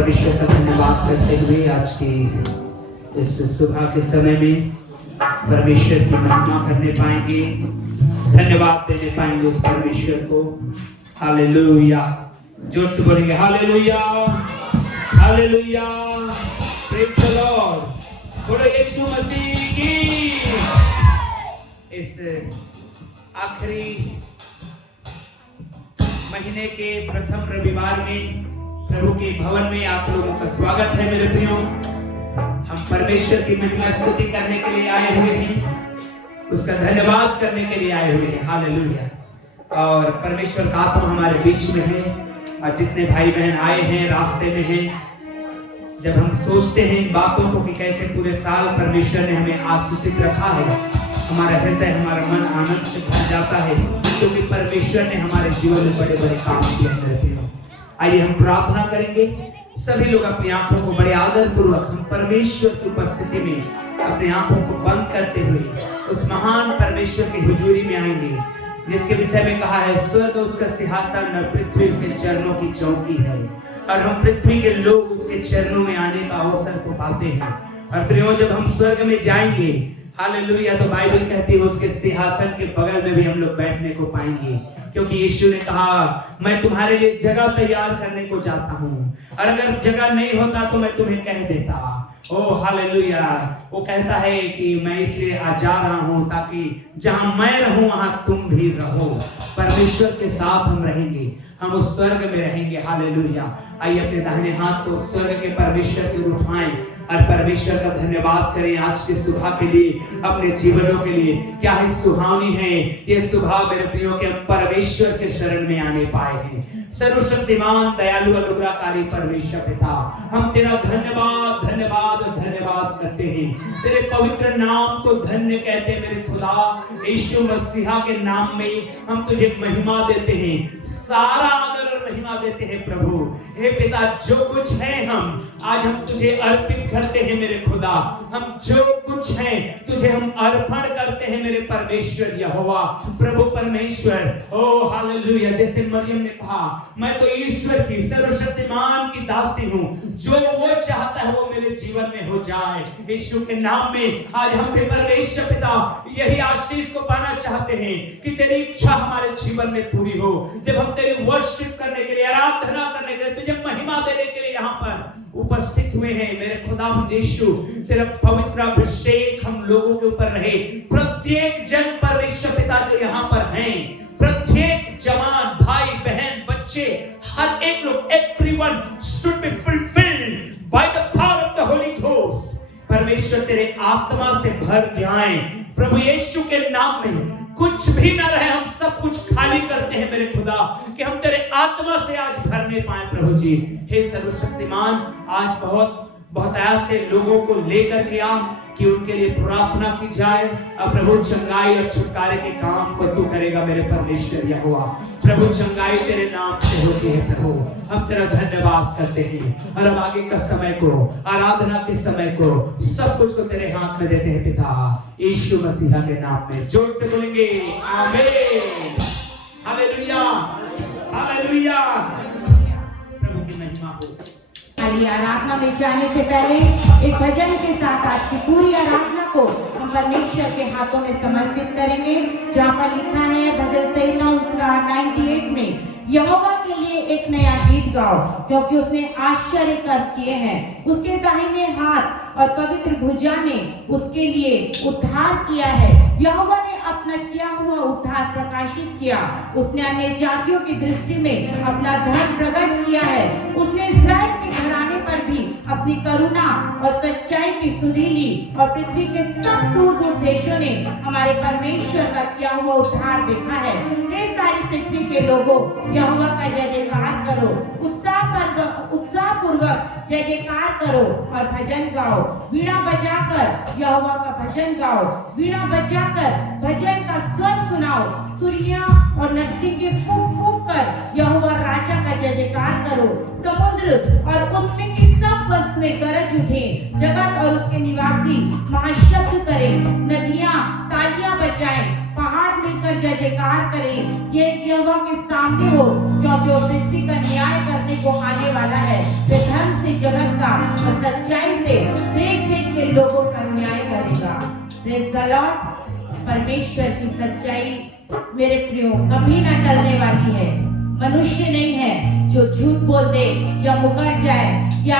परमेश्वर का धन्यवाद करते हुए आज की इस सुबह के समय में परमेश्वर की महिमा करने पाएंगे, धन्यवाद देने पाएंगे उस परमेश्वर को। हालेलुया, जोर से बोलेंगे hallelujah, hallelujah, praise the Lord, बोलो यीशु मसीह की। इस आखिरी महीने के प्रथम रविवार में प्रभु के भवन में आप लोगों का स्वागत है मेरे प्रियो। हम परमेश्वर की महिमा स्तुति करने के लिए आए हुए हैं, उसका धन्यवाद करने के लिए आए हुए हैं। हालेलुया। और परमेश्वर का आत्मा हमारे बीच में है, और जितने भाई बहन आए हैं रास्ते में हैं, जब हम सोचते हैं इन बातों को कि कैसे पूरे साल परमेश्वर ने हमें आशीषित रखा है, हमारा हृदय हमारा मन आनंद से भर जाता है, क्योंकि परमेश्वर ने हमारे जीवन में बड़े बड़े काम किए हैं। आइए हम प्रार्थना करेंगे, सभी लोग अपनी आंखों को बड़े आदर पूर्वक हम परमेश्वर की उपस्थिति में अपने आंखों को बंद करते हुए उस महान परमेश्वर की हुजूरी में आएंगे, जिसके विषय में कहा है स्वर्ग उसका सिंहासन और पृथ्वी उसके चरणों की चौकी है, और हम पृथ्वी के लोग उसके चरणों में आने का अवसर को पाते हैं। और प्रियो, जब हम स्वर्ग में जाएंगे, हालेलुया, तो बाइबल कहती है उसके सिंहासन के बगल में भी हम लोग बैठने को पाएंगे, क्योंकि यीशु ने कहा मैं तुम्हारे लिए जगह तैयार करने को जाता हूँ, और अगर जगह नहीं होता तो मैं तुम्हें कह देता। ओ हालेलुया, वो कहता है कि मैं इसलिए आज जा रहा हूँ ताकि जहां मैं रहूं वहां तुम भी रहो। परमेश्वर के साथ हम रहेंगे, हम उस स्वर्ग में रहेंगे। हालेलुया। आइए अपने दाहिने हाथ को स्वर्ग के परमेश्वर के रूप उठाएं और परमेश्वर का धन्यवाद करें आज के सुबह के लिए, अपने जीवनों के लिए। क्या ही सुहावनी है ये सुबह मेरे प्रियो के हम परमेश्वर के शरण में आने पाए हैं। सर्वशक्तिमान दयालु अनुग्रहकारी परमेश्वर पिता, हम तेरा धन्यवाद धन्यवाद धन्यवाद करते हैं, तेरे पवित्र नाम को धन्य कहते हैं मेरे खुदा। यीशु मसीहा के नाम में हम तुझे महिमा देते हैं, सारा आदर और महिमा देते हैं प्रभु। हे पिता, जो कुछ है हम आज हम तुझे अर्पित करते हैं मेरे खुदा। हम जो कुछ है तुझे हम अर्पण करते हैं मेरे परमेश्वर यहोवा प्रभु परमेश्वर। ओ हालेलुया। जैसे मरियम ने कहा मैं तो ईश्वर की सर्वशक्तिमान की दासी हूँ, जो वो चाहता है वो मेरे जीवन में हो जाए। यीशु के नाम में आज हम पे परमेश्वर पिता यही आशीष को पाना चाहते हैं कि तेरी इच्छा हमारे जीवन में पूरी हो। जब हम तेरी वर्शिप करने के लिए, आराधना करने के लिए, तुझे महिमा देने के लिए यहाँ पर उपस्थित हुए हैं मेरे खुदा यीशु, तेरा पवित्र अभिषेक हम लोगों के ऊपर रहे। प्रत्येक जन परमेश्वर पिता जो यहाँ पर हैं, प्रत्येक जवान भाई बहन बच्चे, हर एक लोग, everyone should be fulfilled by the power of the Holy Ghost। परमेश्वर तेरे आत्मा से भर जाएं प्रभु यीशु के नाम में। कुछ भी ना रहे, हम सब कुछ खाली करते हैं मेरे खुदा, कि हम तेरे आत्मा से आज भरने पाए प्रभु जी। हे सर्वशक्तिमान, आज बहुत ऐसे लोगों को लेकर के आ कि उनके लिए प्रार्थना की जाए, और प्रभु चंगाई और छुटकारे के काम को तू करेगा मेरे परमेश्वर यहोवा। प्रभु चंगाई तेरे नाम से होती है प्रभु, हम तेरा धन्यवाद करते हैं। और अब आगे का समय को, आराधना के समय को, सब कुछ को तेरे हाथ में देते हैं पिता, यीशु मसीहा के नाम में। जोर से बोलेंगे आमीन, हालेलुया, हालेलुया। प्रभु की महिमा हो। आराधना में जाने से पहले एक भजन के साथ आज की पूरी आराधना को हम परमेश्वर के हाथों में समर्पित करेंगे, जहाँ पर लिखा है भजन संहिता 98 में, यहोवा के लिए एक नया गीत गाओ, क्योंकि उसने आश्चर्य कर्म किए हैं। उसके दाहिने हाथ और पवित्र भुजा ने उसके लिए उद्धार किया है। यहोवा ने अपना किया हुआ उद्धार प्रकाशित किया। उसने अन्य जातियों की दृष्टि में अपना धर्म प्रकट किया है। उसने इस्राएल के घराने पर भी अपनी करुणा और सच्चाई की सुधि ली, और पृथ्वी के सब दूर दूर देशों ने हमारे परमेश्वर का किया हुआ उद्धार देखा है। हे सारी पृथ्वी के लोगों, यहोवा का जय जयकार करो, उत्साह पूर्वक जय जयकार करो और भजन गाओ। वीणा बजाकर यहोवा का भजन गाओ, वीणा बजाकर भजन का स्वर सुनाओ। तुरियां और नर्तकी फूंक फूंक कर यहोवा राजा का जय जयकार करो। समुद्र और उसमें की सब वस्तुएं गरज उठे, जगत और उसके निवासी महाशब्द करें। नदियां तालियां बजाएं, पहाड़ मिलकर जय जयकार करें। ये यहोवा के सामने हो, क्योंकि वो पृथ्वी का न्याय करने को आने वाला है। वे धर्म से जगत का और सच्चाई से देश के लोगों का न्याय करेगा। Praise the Lord. परमेश्वर की सच्चाई मेरे प्रियो कभी न टलने वाली है। मनुष्य नहीं है जो झूठ बोल दे या मुकर जाए या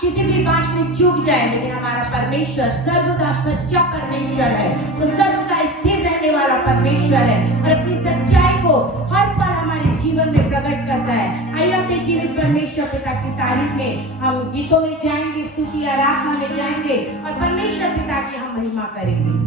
किसी भी बात में चूक जाए, लेकिन हमारा परमेश्वर सर्वदा सच्चा परमेश्वर है, तो सर्वदा स्थिर रहने वाला परमेश्वर है और अपनी सच्चाई को हर पल हमारे जीवन में प्रकट करता है। आइए अपने जीवित परमेश्वर पिता की तारीफ में हम गीतों में जाएंगे, स्तुति आराधना में जाएंगे और परमेश्वर पिता की हम महिमा करेंगे।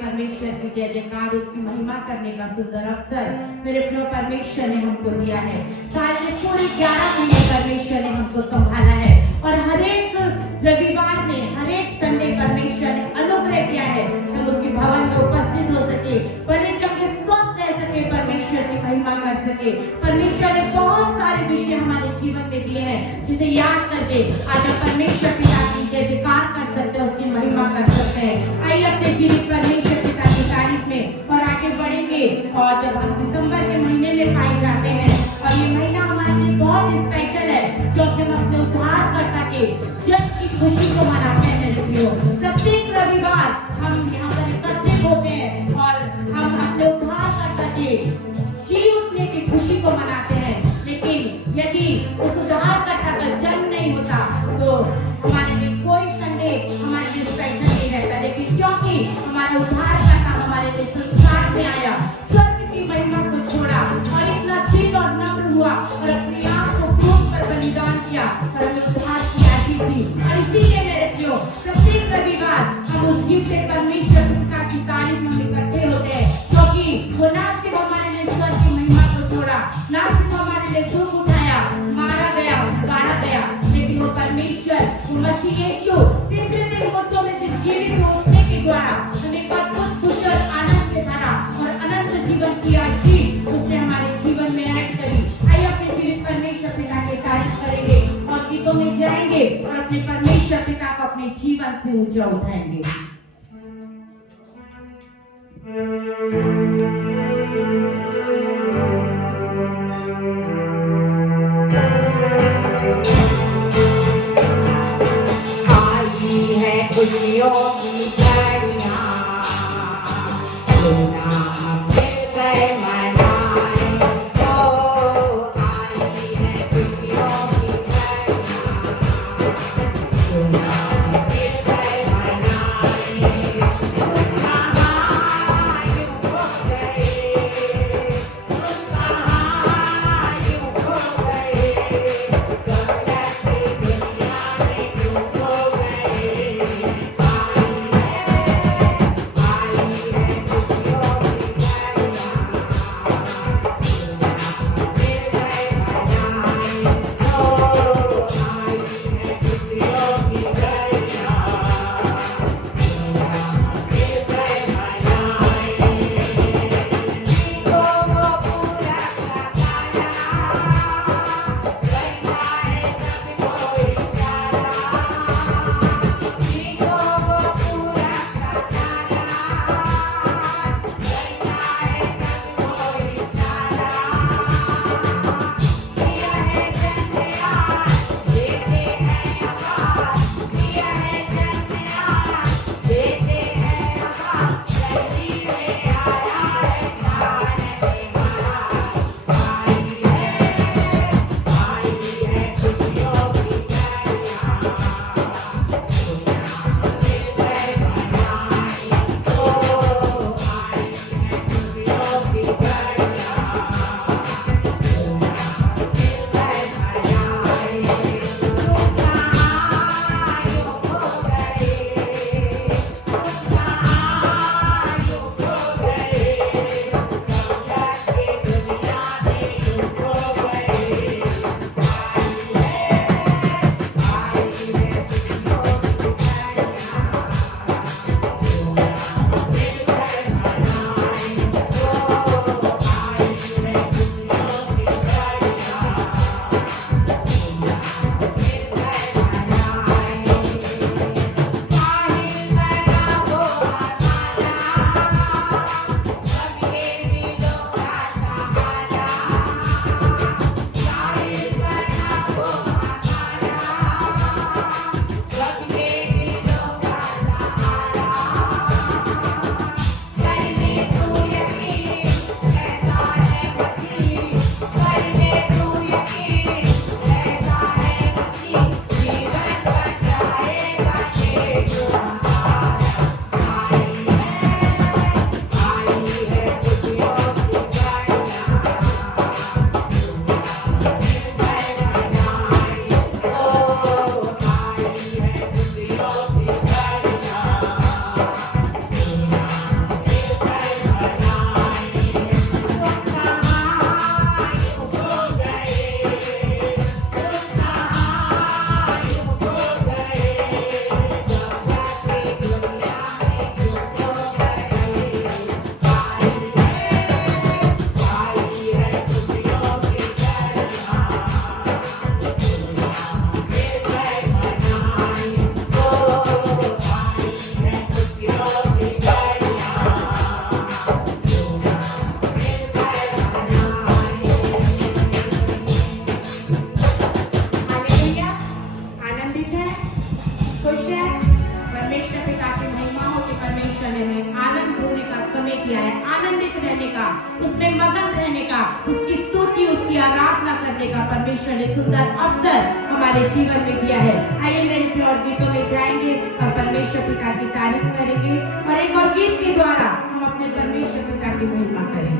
परमेश्वर की जय जयकार, उसकी महिमा करने का सुंदर अवसर मेरे प्रिय परमेश्वर ने हमको दिया है। साल के पूरे 11 महीने परमेश्वर ने हमको संभाला है और हर एक रविवार में, हर एक संडे परमेश्वर ने अनुग्रह किया है हम उसके भवन में उपस्थित हो सके, बड़े चंगे स्वस्थ रह सके, परमेश्वर की महिमा कर सके। परमेश्वर ने बहुत सारे विषय हमारे जीवन में दिए हैं जिसे याद करके आज हम परमेश्वर पिता की जय जयकार कर सकते हैं, उसकी महिमा कर सकते हैं। आइए अपने जीवित परमेश्वर पिता की तारीफ में और आगे बढ़ेंगे। और जब हम दिसंबर के महीने में पाए जाते हैं और ये महीना हमारे लिए बहुत स्पेशल है क्योंकि हम अपने उद्धारकर्ता के जन्म की खुशी को मनाते हैं। प्रत्येक रविवार हम यहाँ पर एकत्रित होते हैं और हम अपने उद्धारकर्ता के जी उठने की खुशी को मनाते हैं। लेकिन यदि उस उद्धारकर्ता का जन्म नहीं होता तो हमारे लिए कोई संडे हमारे लिए स्पेशल नहीं रहता। लेकिन क्योंकि हमारा उद्धारकर्ता हमारे लिए संसार में आया, स्वर्ग की फिर से परमेश्वर पिता की तारीफ में इकट्ठे होते हैं, क्योंकि वो ना सिर्फ हमारे लिए स्वर्ग की महिमा को छोड़ा, ना सिर्फ हमारे लिए दुख उठाया, मारा गया, गाड़ा गया, लेकिन वो परमेश्वर, वो मसीह यीशु तीसरे दिन मुर्दों में से जीवित होने के द्वारा हमें अद्भुत खुशी और आनंद से भरा और अनंत जीवन की आशीष उसने हमारे जीवन में ऐड करी। आइए अपने जीवित परमेश्वर पिता की तारीफ करेंगे और गीतों में जाएंगे और अपने परमेश्वर पिता को अपने जीवन से ऊंचा उठाएंगे। आई है खुशियों की घड़ियां, सुना हम मिलकर मनाएं। ओ आई है खुशियों की घड़ियां, सुना हम मिलकर मनाएं। तुम कहाँ यूं खो गए, तुम कहाँ यूं खो गए, गफलत की दुनिया में क्यों खो गए। उसमें मगन रहने का, उसकी स्तुति, उसकी आराधना करने का परमेश्वर ने सुंदर अवसर हमारे जीवन में दिया है। आइए मेरे प्यार गीतों में जाएंगे और परमेश्वर पिता की तारीफ करेंगे और एक और गीत के द्वारा हम अपने परमेश्वर पिता की महिमा करेंगे।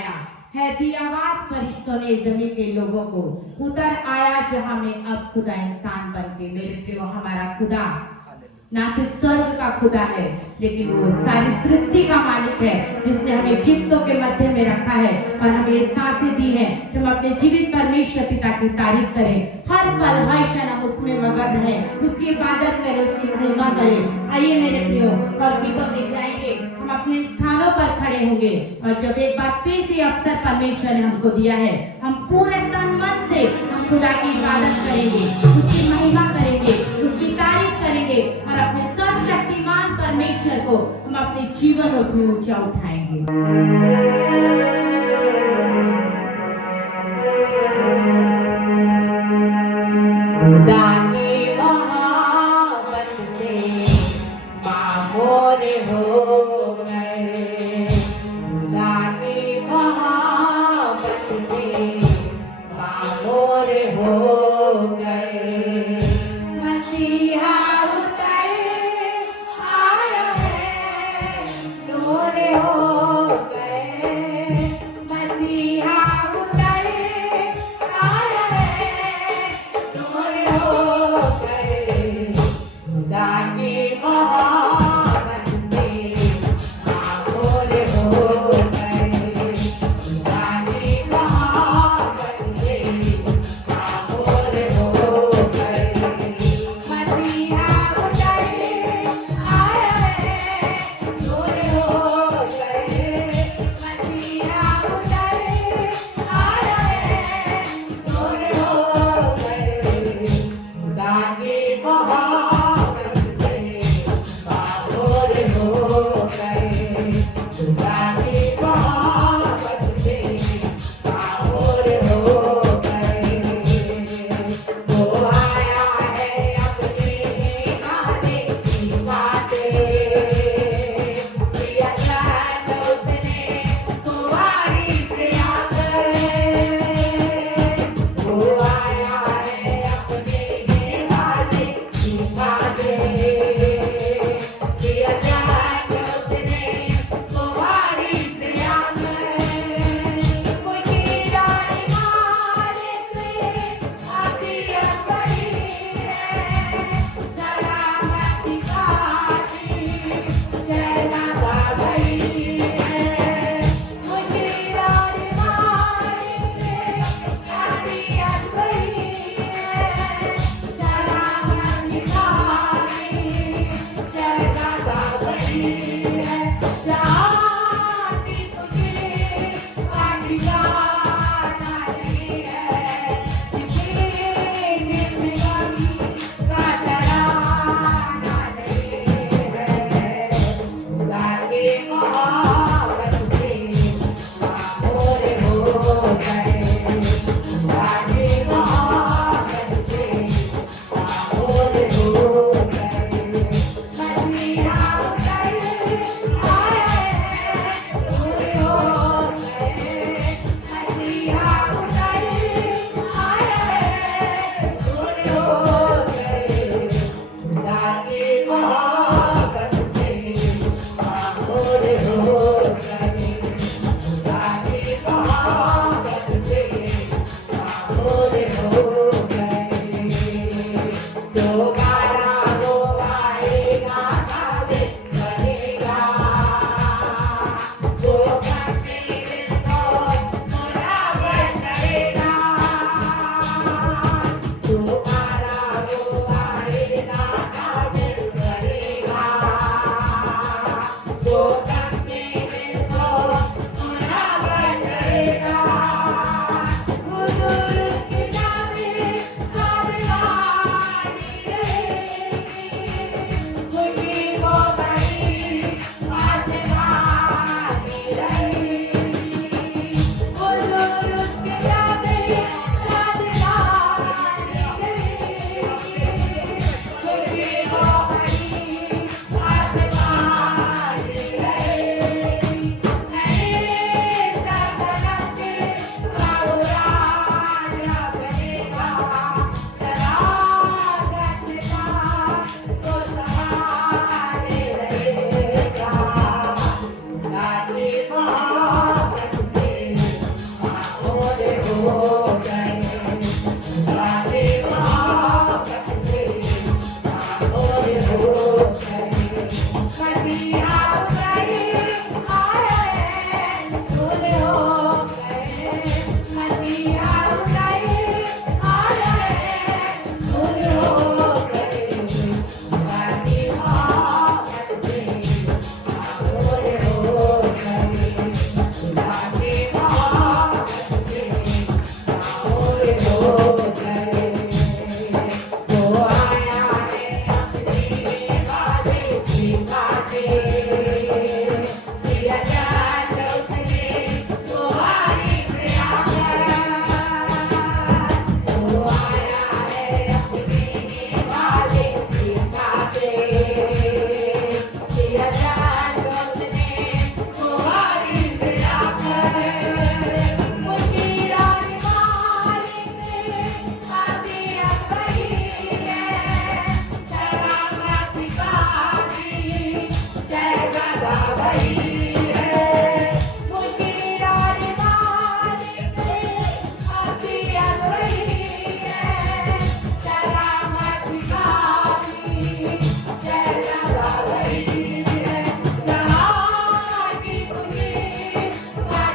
बनाया है, दियावास फरिश्तों ने जमीन के लोगों को, उतर आया जहां में अब खुदा इंसान बन के। मेरे प्रियो, हमारा खुदा ना सिर्फ स्वर्ग का खुदा है, लेकिन वो सारी सृष्टि का मालिक है, जिसने हमें जीवितों के मध्य में रखा है और हमें ये सांसें दी है कि हम अपने जीवित परमेश्वर पिता की तारीफ करें। हर पल हर क्षण हम उसमें मगन है, उसकी इबादत करें, उसकी महिमा करें। आइए मेरे प्रियो, और गीतों में जाएंगे, हम अपने स्थानों पर खड़े होंगे और जब एक बार फिर से अवसर परमेश्वर ने हमको दिया है, हम पूरे तन मन से हम खुदा की इबादत करेंगे, उसकी महिमा करेंगे, उसकी तारीफ करेंगे और अपने सर्वशक्तिमान परमेश्वर को हम अपने जीवनों से ऊंचा उठाएंगे। खुदा की मोहब्बत से मामोरे हो गए, खुदा की मोहब्बत से मामोरे हो गए। मसीहा उतर आया है, नूरे हो गए। मसीहा उतर आया है, नूरे हो गए। खुदा की मोहब्बत से मामोरे हो गए, खुदा की मोहब्बत से मामोरे हो गए। मसीहा उतर आया है, नूरे हो गए। मसीहा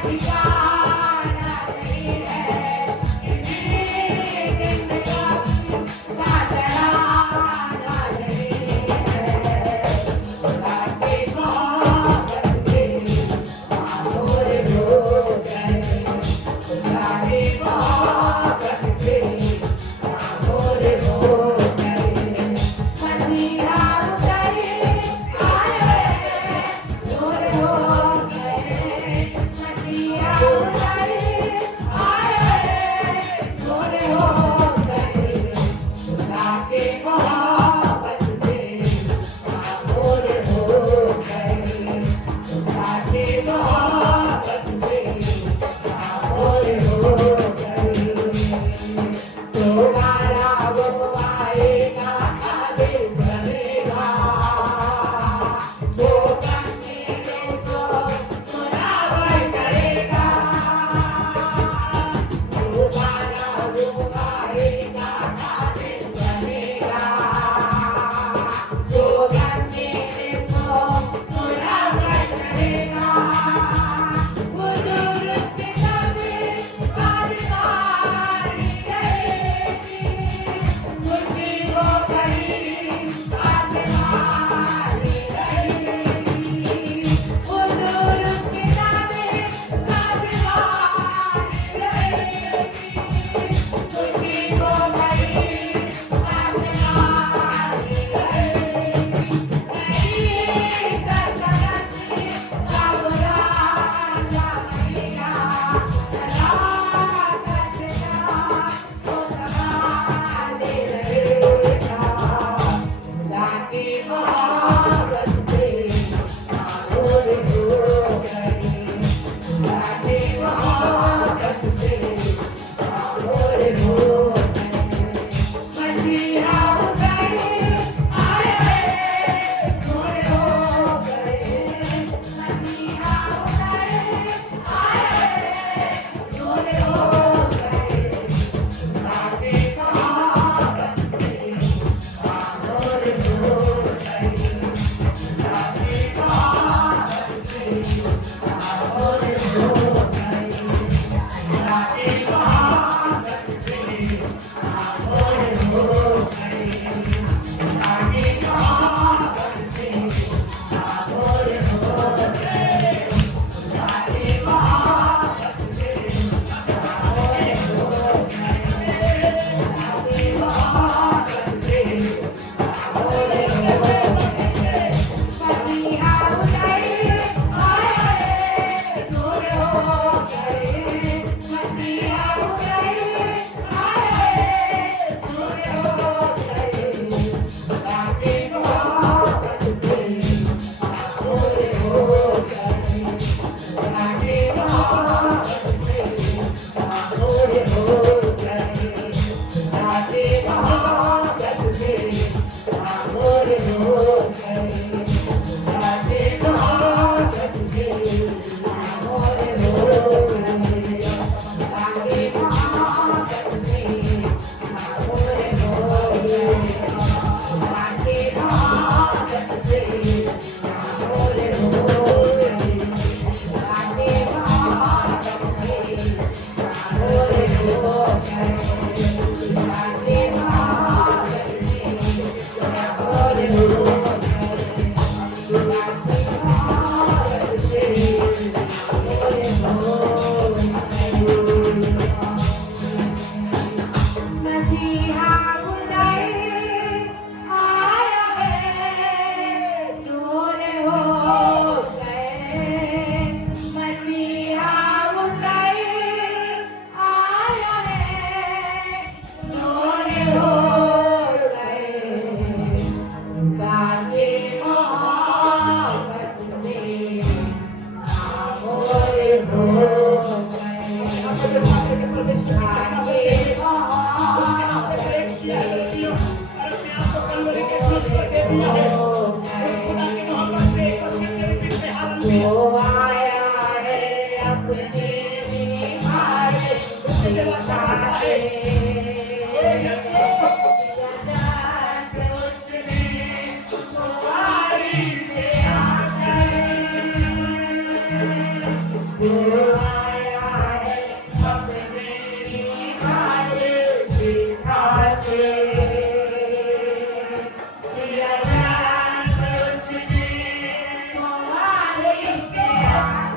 ठिकाना नहीं है, जिंदगी का ठिकाना नहीं है। खुदा की मोहब्बत से मामूर हो गए, खुदा की मोहब्बत से मामूर हो गए। मसीहा उतरे आए, दूर हो गए। मसीहा उतरे आए, दूर हो गए। खुदा की मोहब्बत से मामूर हो गए, खुदा की मोहब्बत से मामूर हो गए। दोबारा वो आएगा, कभी चलेगा, वो करने को मुनावर करेगा। दोबारा वो आएगा, कभी चलेगा, वो करने को मुनावर करेगा। वो दूर के कभी कारवाई करेगी, खुशी हो गई आसमानी रहेगी। वो दूर के कभी कारवाई रहेगी, खुशी हो गई आसमानी रहेगी। नई सल्तनत का बुरा जाएगा, Oh बुलाया है अपने निकाले दिखाते दिया जान उसने हमारे के आए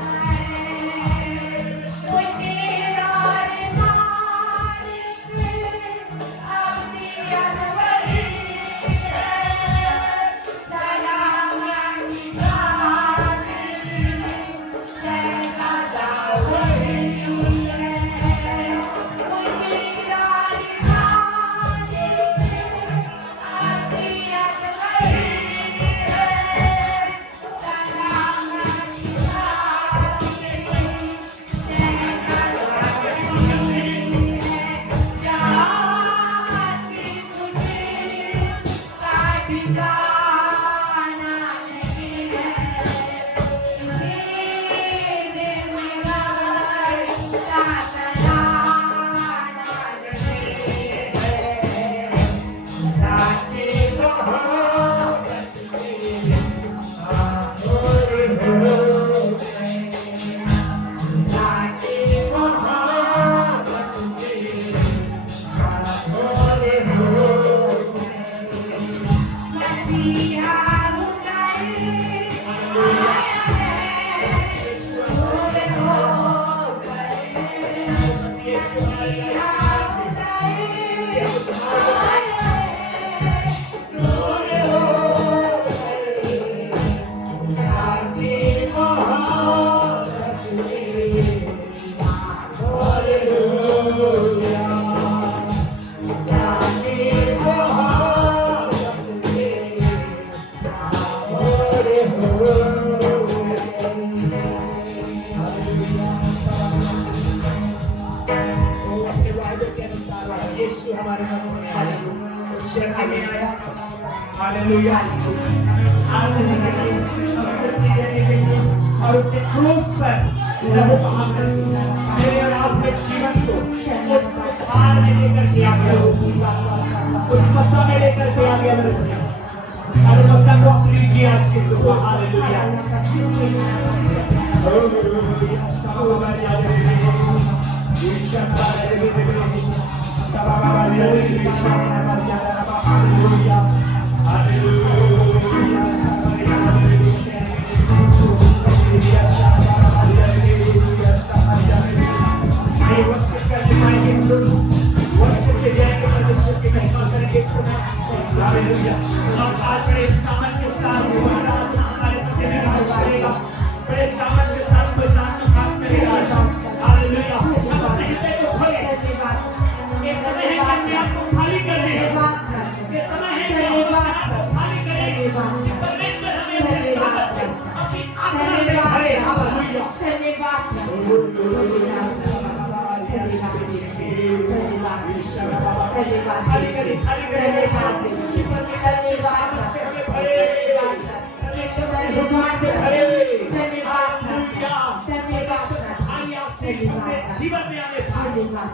उनके और मालिक अपनी अनवरी सलाम यीशु हमारे मध्य में आया, उच्चरने में आया। हालेलुया। और उसने क्रूस पर लहू बहाकर मेरे और आपके जीवन को उस उद्धार में लेकर के आ गया, उस मसा में लेकर के आ गया मेरे भैया। और मसा को आप लीजिए आज की सुबह। हालेलुया। जीवन में आने हालेलुया।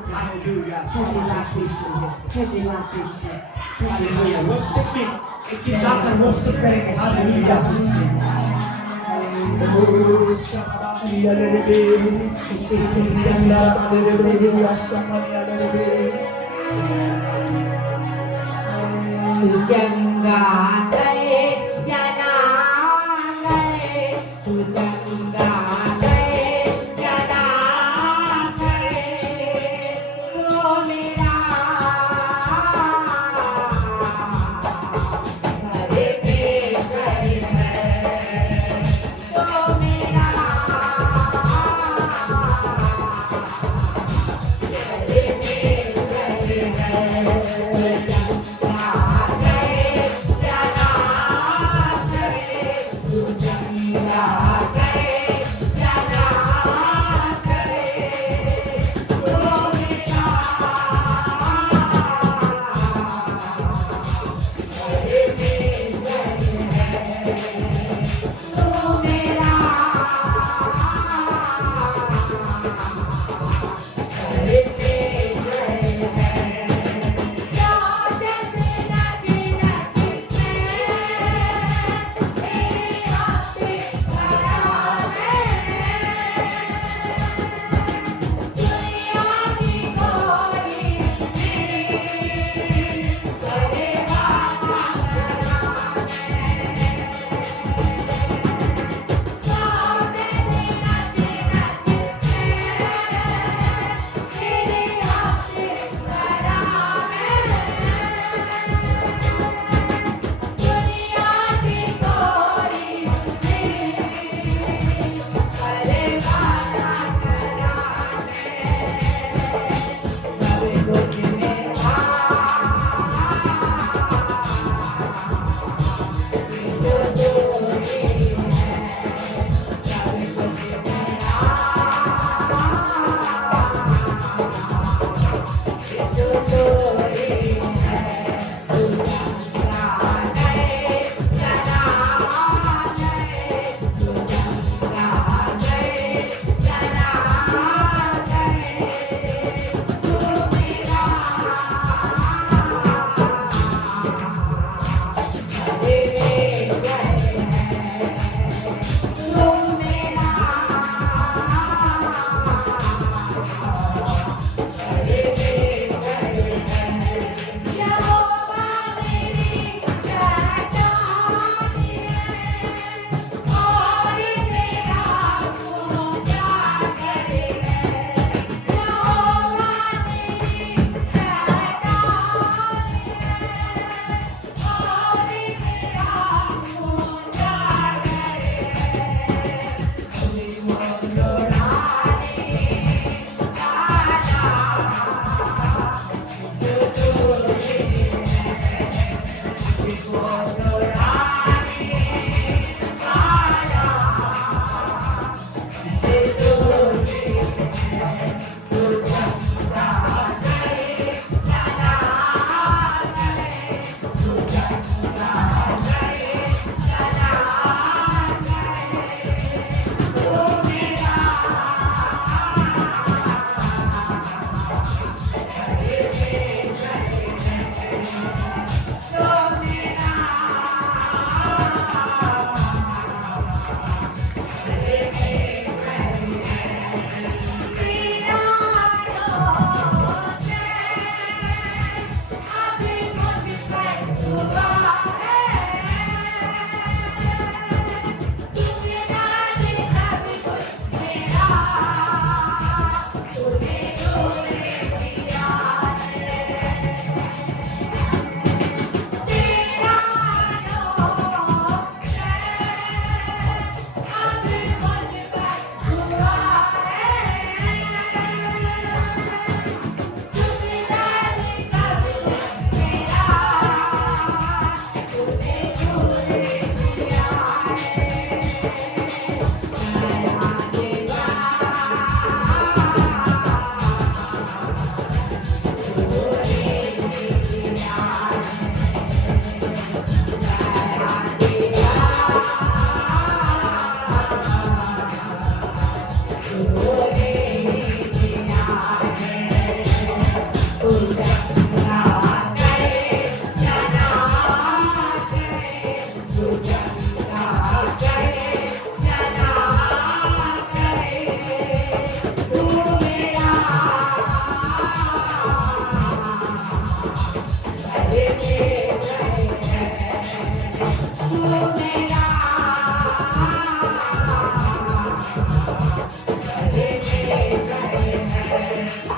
वर्शिप में एक गीत गाकर वर्शिप करेंगे। हालेलुया। जंगा गए या ना गए, तू जंगा गए या ना गए, तो मेरा घरे पे घर है, तो मेरा घरे पे घर है।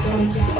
Thank you.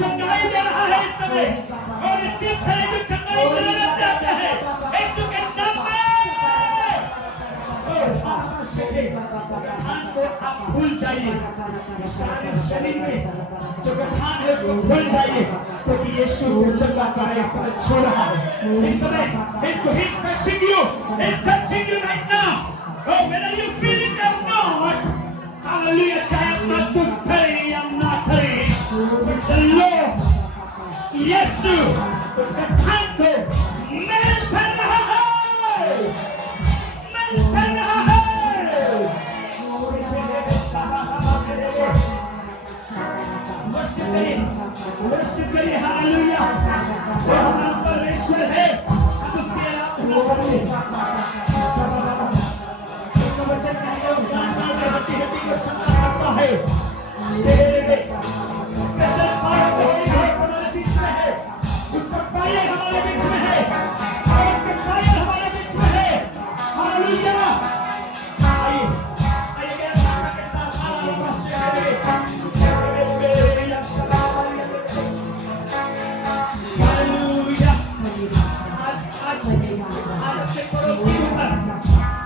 चंगाई दे रहा है इस समय और इससे पहले जो चंगाई देना चाहता है यीशु के नाम में को आप भूल जाइए सारे शरीर में जो गठान है उसको भूल जाइए क्योंकि यीशु चंगा करे छोड़ रहा है इस समय इनको ही touching you is touching you right now oh whether you feel it or not hallelujah चाहे आप महसूस करें या ना करें but the Lord यीशु गठान को मेल कर रहा है मेल कर रहा है वर्शिप करिए हालेलुया वो हमारा परमेश्वर है हम उसके अलावा उसका वचन कहेगा वो ज्ञान में हड्डी हड्डी को संभाल करता है स्पेशल पावर हमारे बीच में है उसका फायर हमारे बीच में है और उसका फायर हमारे बीच में है हालेलुया आइए आइए मेरे साथ के साथ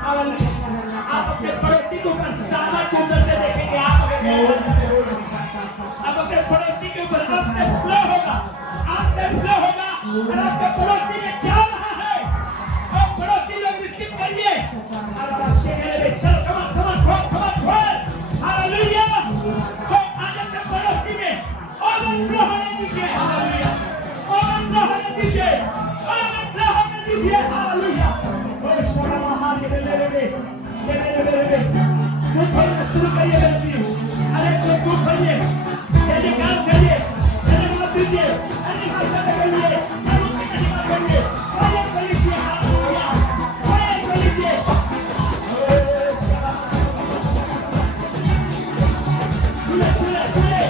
हालेलुया आप अपने पड़ोसी के ऊपर साला गुजरते देखेंगे आप अपने पड़ोसी के ऊपर आपसे फ्लो होगा और आपके पड़ोसी में जा रहा है और पड़ोसी लोग रिसीव करिए चलो कम हालेलुया आज अपने पड़ोसी में ओवरफ्लो होने दीजिए हालेलुया ओवरफ्लो होने दीजिए हालेलुया खोलना शुरू करिए मेरे प्रियो। अरे कोई मुंह खोलिए, जल्दी काम करिए, धन्यवाद दीजिए, अन्य भाषा में करिए, प्रभु की महिमा करिए, आइए खोलिए, हालेलुया, आइए खोलिए। सुने सुने सुने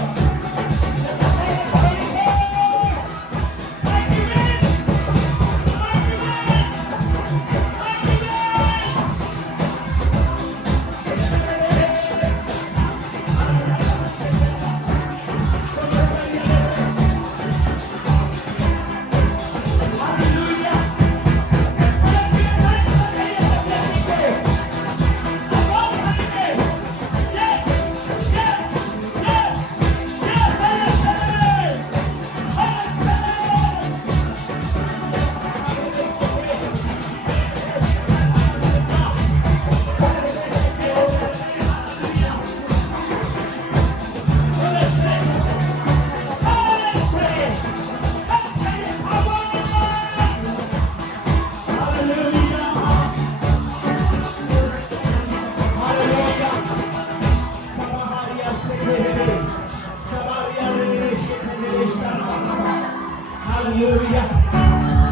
Hallelujah.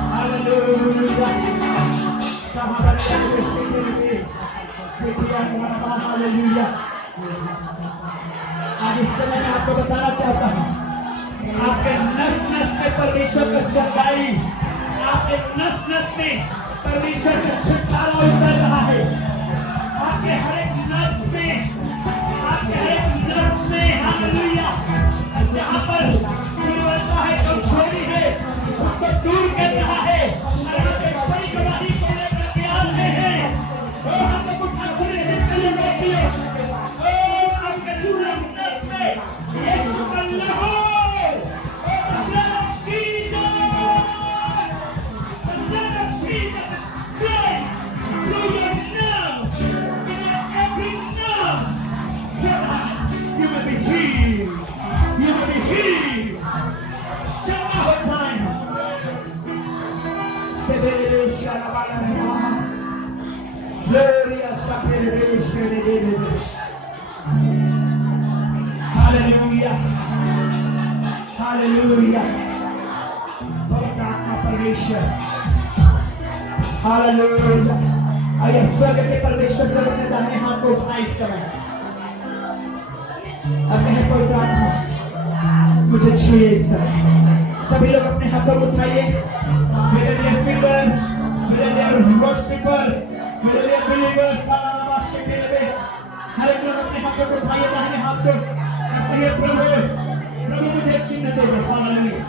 Hallelujah. Hallelujah. आज इस समय मैं आपको बताना चाहता हूँ, आपके नस नस में परमेश्वर का चंगाई, आपके नस नस में परमेश्वर का छुटकारा उतर रहा है। आपके हर एक नस में, आपके हर एक नस में, हालेलुया, जहाँ पर दुर्बलता है, कमजोरी है, उसको दूर कर रहा है। और आप एक बड़ी गवाही को लेकर के आ रहे हैं। ओ हम लोग उठा खड़े हैं, चलिए बैठिए। ओ आपके नस में यीशु का लहू, ओ the blood of Jesus, the blood of Jesus is flowing through your nerves, in your every nerve, so that you will be healed. You will be healed. One more time. Hallelujah. Hallelujah. परमेश्वर, hallelujah. आइए स्वर्ग के परमेश्वर को अपने दाहिने हाथ को उठाएं इस समय। अब कहें कोई प्रार्थना मुझे छुए इस समय। सभी लोग अपने हाथों को उठाइए। मेरे लिए सिंगर, मेरे लिए वर्शिपर, मेरे लिए बिलीवर, सारा शिकिर में हर एक लोग अपने हाथों को उठाइए, दाहिने हाथ को। कहिए प्रभु, प्रभु मुझे चिन्ह दे दो। हालेलुया।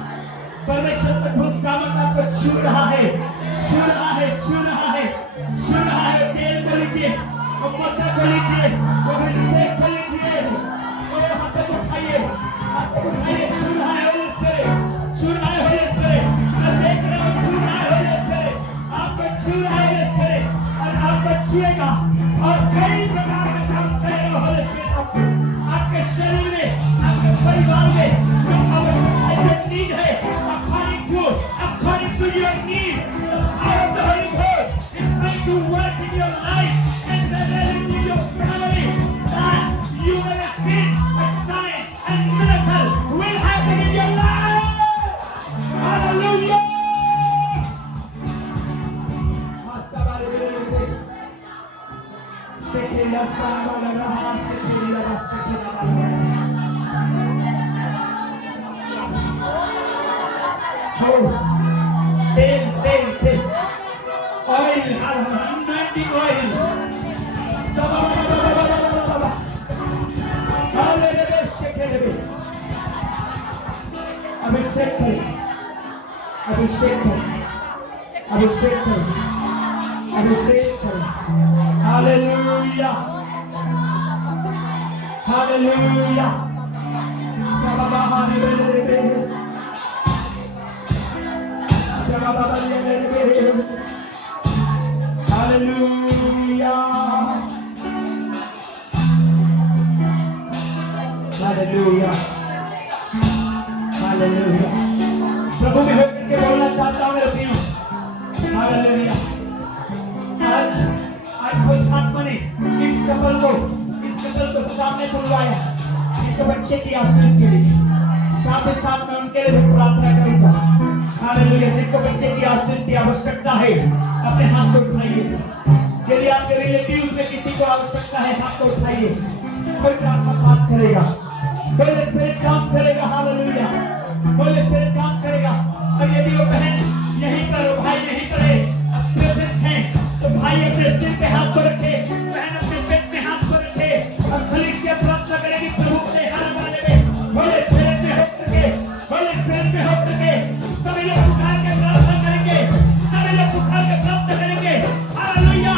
परमेश्वर का धूप कामत आपको छू रहा है, छू रहा है, छू रहा है, छू रहा है। तेल को लीजिए, वो मसा को लीजिए, वो अभिषेक को लीजिए। वो हाथों को उठाइए, हाथों को उठाइए। छू रहा है होली स्पिरिट, छू रहा है होली स्पिरिट। मैं देख रहा हूँ, छू रहा है होली स्पिरिट। आपको छू रहा है होली स्पिरिट और आपको छुएगा और कई प्रकार के काम करेगा होली स्पिरिट आपको, आपके शरीर में, आपके परिवार में जो आवश्यकता नीड है, according to your need, the power of the Holy Ghost is going to work in your life and in your family, that you will see a sign and miracle will happen in your life. Hallelujah. Tail, oil, anointing oil. अभिषेक करें, अभिषेक करें, अभिषेक करें, अभिषेक करें। Hallelujah, hallelujah. Hallelujah. Hallelujah. Hallelujah. प्रभु में होकर के बोलना चाहता हूँ मेरे प्रियो। Hallelujah. आज खुद आत्मा ने इस बुलवाया इनके बच्चे की आशीष के लिए, साथ ही साथ मैं उनके लिए भी प्रार्थना करूंगा। हालेलुया। जिनको बच्चे की आशीष की आवश्यकता है अपने हाथ को उठाइए। यदि आपके रिलेटिव में किसी को आवश्यकता है हाथ को उठाइए। कोई प्रार्थना काम करेगा, कोई स्पिरिट काम करेगा। हालेलुया। कोई स्पिरिट काम करेगा। और यदि वो बहन यहीं पर, वो भाई यहीं पर प्रेजेंट है, तो भाई अपने सिर पे हाथ को रखे, बहन अपने पेट पे हाथ को रखे और खलील की प्रार्थना करेगी प्रभु से हर वाले में होली स्पिरिट में होकर के, होली स्पिरिट में होकर के सभी लोग उठा के प्रार्थना करेंगे, सभी लोग उठा के प्रार्थना करेंगे। Hallelujah.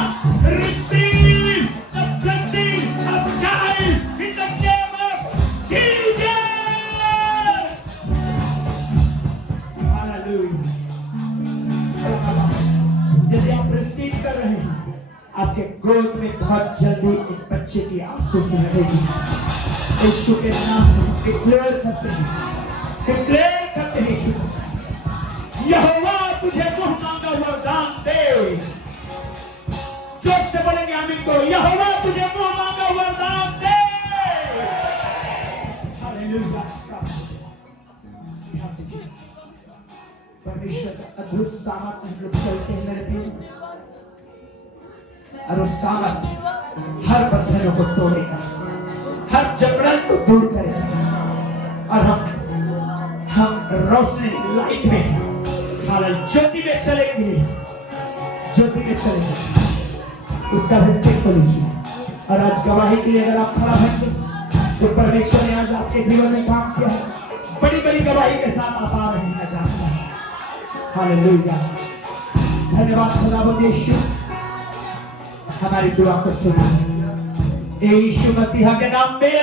Receive the blessing of child in the name of Jesus. Hallelujah. यदि आप रिसीव कर रहे हैं, आपके गोद में बहुत जल्दी एक बच्चे की आशीष रहेगी। यीशु के नाम में डिक्लेयर करते हैं यहोवा तुझे मुंह मांगा वरदान दे। जोर से बोलेंगे आमीन को, यहोवा तुझे मुंह मांगा वरदान दे। हालेलुया। परमेश्वर का अद्भुत सामर्थ हम लोग चलते हैं मेरे प्रिय, और उस सामर्थ हर बंधनों को तोड़ेगा, हर जबरन को दूर करेगा, और हम रोशनी लाइट में, ज्योति में चलेंगे, ज्योति में चलेंगे। उसका हिस्से को लीजिए। और आज गवाही के लिए अगर आप खड़ा हैं तो परमेश्वर ने आज आपके जीवन में काम किया है। बड़ी बड़ी गवाही के साथ आप आ रहे हैं, मैं जानता हूं। हालेलुया। धन्यवाद खुदावंद यीशु, हमारी दुआ को सुना यीशु मसीह के नाम में।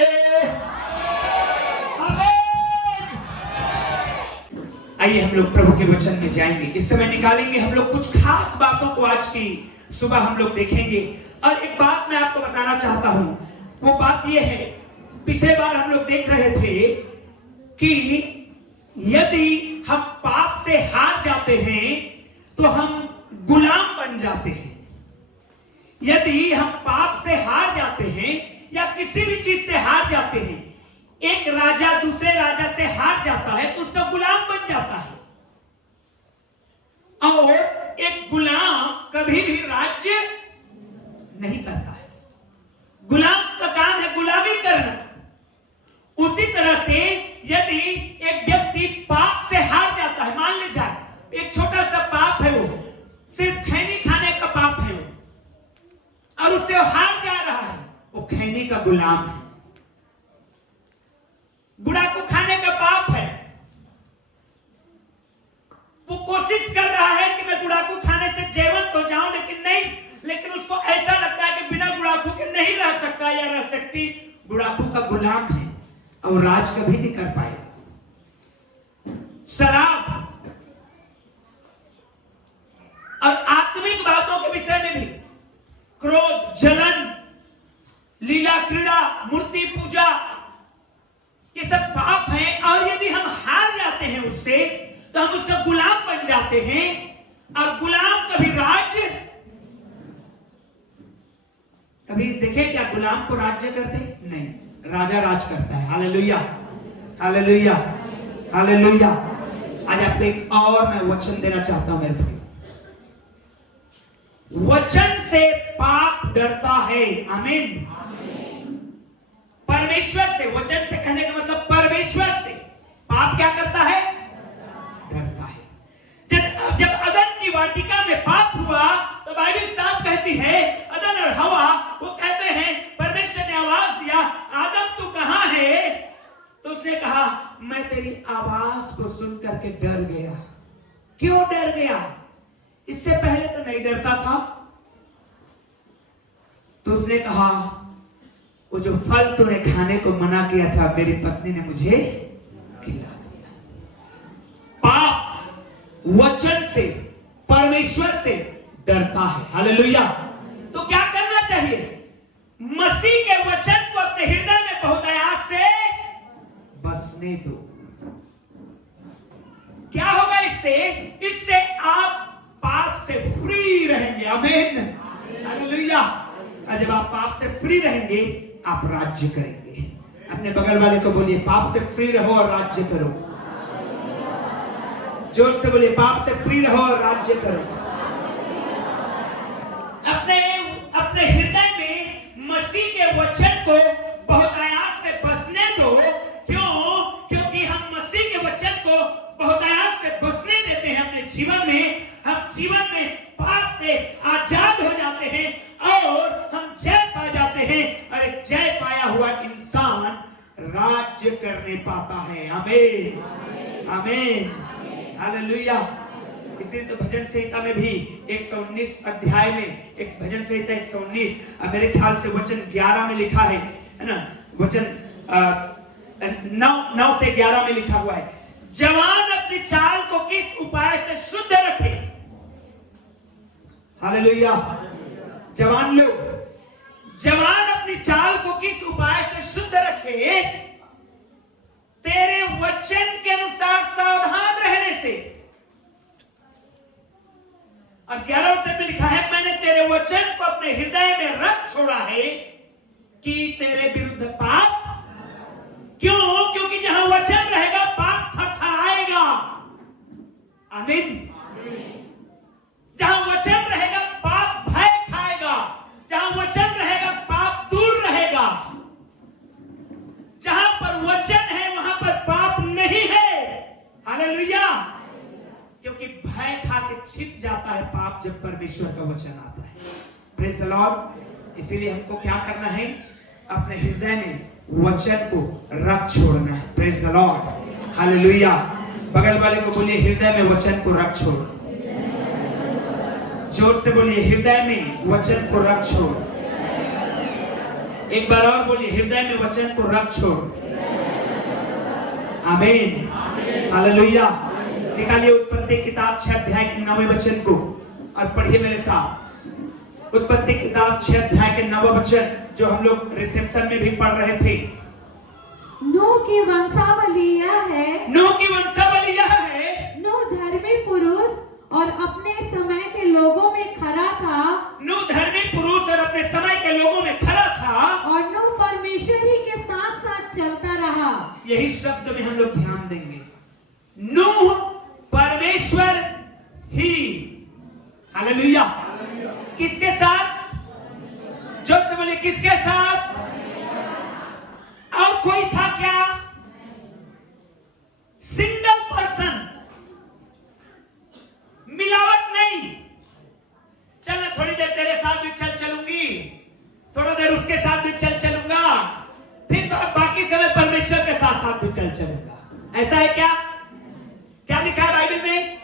आइए हम लोग प्रभु के वचन में जाएंगे। इस समय निकालेंगे हम लोग कुछ खास बातों को, आज की सुबह हम लोग देखेंगे। और एक बात मैं आपको बताना चाहता हूं, वो बात ये है, पिछले बार हम लोग देख रहे थे कि यदि हम पाप से हार जाते हैं तो हम गुलाम बन जाते हैं। यदि हम पाप से हार जाते हैं या किसी भी चीज से हार जाते हैं, एक राजा दूसरे राजा से हार जाता है तो उसका गुलाम बन जाता है। और एक गुलाम कभी भी राज्य नहीं करता है। गुलाम का काम है गुलामी करना। उसी तरह से यदि एक व्यक्ति पाप से हार जाता है, मान ले जाए एक छोटा सा पाप है, वो सिर्फ खैनी खाने का पाप है वो, और उससे हार जा रहा है, वो खैनी का गुलाम है। गुड़ाकू खाने का पाप है, वो कोशिश कर रहा है कि मैं गुड़ाकू खाने से जीवंत हो जाऊं, लेकिन उसको ऐसा लगता है कि बिना गुड़ाकू के नहीं रह सकता या रह सकती। गुड़ाकू का गुलाम है और राज कभी नहीं कर पाएगा। शराब और आत्मिक बातों के विषय में भी, क्रोध, जलन, लीला क्रीड़ा, मूर्ति पूजा, ये सब पाप हैं। और यदि हम हार जाते हैं उससे तो हम उसका गुलाम बन जाते हैं। और गुलाम कभी राज्य, कभी देखे क्या गुलाम को राज्य करते? नहीं, राजा राज करता है। Hallelujah, hallelujah, hallelujah. आज आपको एक और मैं वचन देना चाहता हूं मेरे भाई। वचन से पाप डरता है। आमीन। परमेश्वर से, वचन से कहने का मतलब परमेश्वर से पाप क्या करता है? डरता है। जब अदन की वाटिका में पाप हुआ तो बाइबल साफ कहती है, अदन और हवा वो कहते हैं, परमेश्वर ने आवाज दिया, आदम तू कहां है? तो उसने कहा, मैं तेरी आवाज को सुन करके डर गया। क्यों डर गया? इससे पहले तो नहीं डरता था। तो उसने कहा, वो जो फल तूने खाने को मना किया था, मेरी पत्नी ने मुझे खिला दिया। पाप वचन से, परमेश्वर से डरता है। हालेलुया। तो क्या करना चाहिए? मसीह के वचन को अपने हृदय में बहुत आयास से बसने दो। क्या होगा इससे? इससे आप पाप से फ्री रहेंगे। आमीन, हालेलुया। और जब आप पाप से फ्री रहेंगे आप राज्य करेंगे। अपने बगल वाले को बोलिए पाप से फ्री रहो और राज्य करो। जोर से बोलिए पाप से फ्री रहो और राज्य करो। अपने अपने हृदय में मसीह के वचन को बहुत आयास से बसने दो। क्यों? क्योंकि हम मसीह के वचन को बहुत आयास से बसने देते हैं अपने जीवन में। हम जीवन में पाप से आजाद हो जाते हैं और हम जय पा जाते हैं। और एक जय पाया हुआ इंसान राज्य करने पाता है। आमीन आमीन हालेलुया। इसीलिए तो भजन संहिता में भी 119 अध्याय में एक भजन संहिता 119 मेरे ख्याल से वचन 11 में लिखा है ना। वचन 9 से 11 में लिखा हुआ है, जवान अपनी चाल को किस उपाय से शुद्ध रखे। हालेलुया। जवान लोग, जवान अपनी चाल को किस उपाय से शुद्ध रखे? तेरे वचन के अनुसार सावधान रहने से। और 11 वचन में लिखा है, मैंने तेरे वचन को अपने हृदय में रख छोड़ा है कि तेरे विरुद्ध पाप। क्यों? क्योंकि जहां वचन रहेगा पाप थरथराएगा। आमीन। जहां वचन रहेगा पाप भय खाएगा। जहां वचन रहेगा पाप दूर रहेगा। जहां पर वचन है वहां पर पाप नहीं है। हालेलुया। क्योंकि भय खा के छिप जाता है पाप जब परमेश्वर का वचन आता है। Praise the Lord. इसीलिए हमको क्या करना है? अपने हृदय में वचन को रख छोड़ना है। Praise the lord. हालेलुया। बगल वाले को बोलिए हृदय में वचन को रख छोड़। जोर से बोलिए हृदय में वचन को रख छोड़। एक बार और बोलिए हृदय में वचन को रख छोड़। आमीन हालेलुया। निकालिए उत्पत्ति किताब 6 अध्याय के 9वें वचन को और पढ़िए मेरे साथ। उत्पत्ति किताब 6 अध्याय के 9वां वचन जो हम लोग रिसेप्शन में भी पढ़ रहे थे। नूह की वंशावली यह है, नूह की वंशावली यह है, नूह धर्मी पुरुष और अपने समय के लोगों में खरा था। नूह धर्मी पुरुष और अपने समय के लोगों में खरा था। और नूह परमेश्वर ही के साथ साथ चलता रहा। यही शब्द में हम लोग ध्यान देंगे। नूह परमेश्वर ही। हालेलुया। किसके साथ? जोर से बोलिए किसके साथ? और कोई था क्या? सिंगल पर्सन, मिलावट नहीं। चलना थोड़ी देर तेरे साथ भी चल चलूंगी, थोड़ा देर उसके साथ भी चल चलूंगा, फिर बाकी समय परमेश्वर के साथ भी चल चलूंगा। ऐसा है क्या? क्या लिखा है बाइबल में?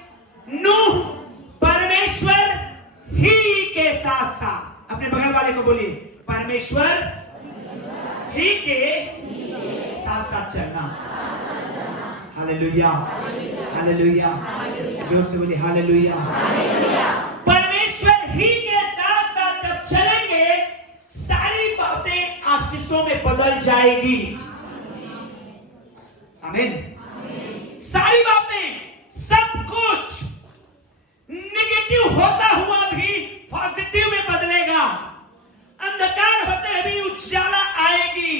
नूह परमेश्वर ही के साथ साथ। अपने बगल वाले को बोलिए परमेश्वर ही के साथ साथ चलना। Hallelujah hallelujah. जोर से बोलिए हालेलुया। परमेश्वर ही के साथ साथ जब चलेंगे सारी बातें आशीषों में बदल जाएगी। आमीन। सारी बातें, सब कुछ नेगेटिव होता हुआ भी पॉजिटिव में बदलेगा। अंधकार होते हुए भी उजाला आएगी।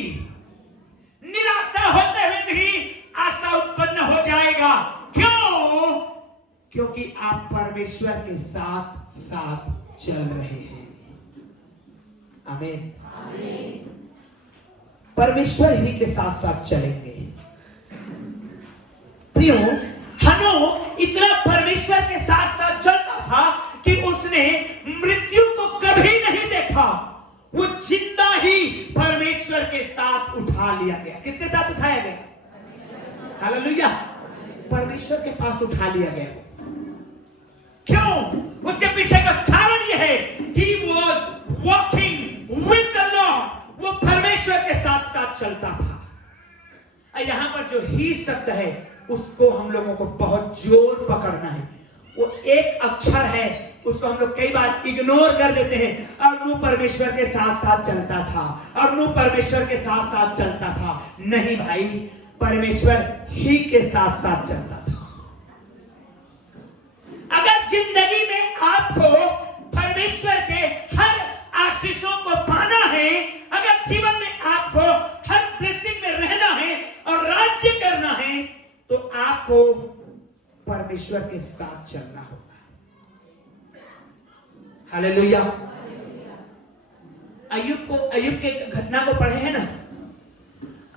निराशा होते हुए भी आशा उत्पन्न हो जाएगा। क्यों? क्योंकि आप परमेश्वर के साथ साथ चल रहे हैं। आमीन। परमेश्वर ही के साथ साथ चलेंगे। प्रियो, हनोक इतना परमेश्वर के साथ साथ चलता था कि उसने मृत्यु को कभी नहीं देखा। वो जिंदा ही परमेश्वर के साथ उठा लिया गया। किसके साथ उठाया गया? हालेलुया। परमेश्वर के पास उठा लिया गया। क्यों? उसके पीछे का कारण यह है, he was walking with the Lord। वो परमेश्वर के साथ साथ चलता था। यहां पर जो ही शब्द है उसको हम लोगों को बहुत जोर पकड़ना है। वो एक अक्षर है, उसको हम लोग कई बार इग्नोर कर देते हैं। और नूह परमेश्वर के साथ साथ चलता था, और नूह परमेश्वर के साथ साथ चलता था। नहीं भाई, परमेश्वर ही के साथ साथ चलता था। अगर जिंदगी में आपको परमेश्वर के हर आशीषों को पाना है, अगर जीवन में आपको परमेश्वर के साथ चलना होगा। हालेलुया। अय्यूब के घटना को पढ़े हैं ना।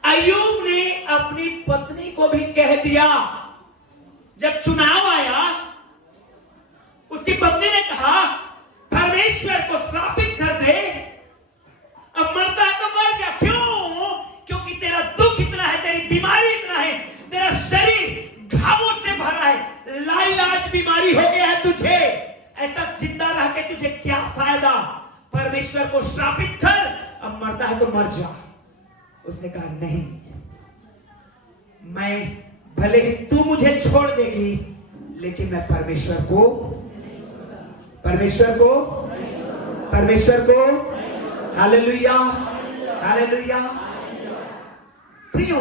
अय्यूब ने अपनी पत्नी को भी कह दिया, जब चुनाव आया उसकी पत्नी ने कहा परमेश्वर को श्रापित कर दे, अब मरता है तो मर जा। क्यों? क्योंकि तेरा दुख इतना है, तेरी बीमारी इतना है, तेरा शरीर घावों से भरा है, लाइलाज बीमारी हो गया है तुझे, ऐसा जिंदा रह के तुझे क्या फायदा, परमेश्वर को श्रापित कर, अब मरता है तो मर जा। उसने कहा नहीं, मैं भले ही तू मुझे छोड़ देगी लेकिन मैं परमेश्वर को हालेलुया हालेलुया। प्रियो,